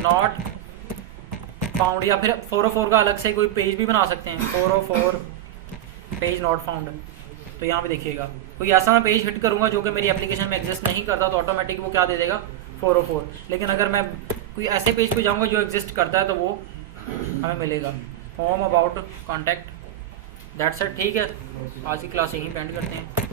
नॉट फाउंड। या फिर 404 का अलग से कोई पेज भी बना सकते हैं, 404 पेज नॉट फाउंड। तो यहाँ पे देखिएगा कोई ऐसा मैं पेज हिट करूंगा जो कि मेरी एप्लीकेशन में एग्जिस्ट नहीं करता तो ऑटोमेटिक वो क्या दे देगा 404। लेकिन अगर मैं कोई ऐसे पेज पे जाऊंगा जो एग्जिस्ट करता है तो वो हमें मिलेगा home about contact. That's it. ठीक है, आज की क्लास यहीं पे एंड करते हैं।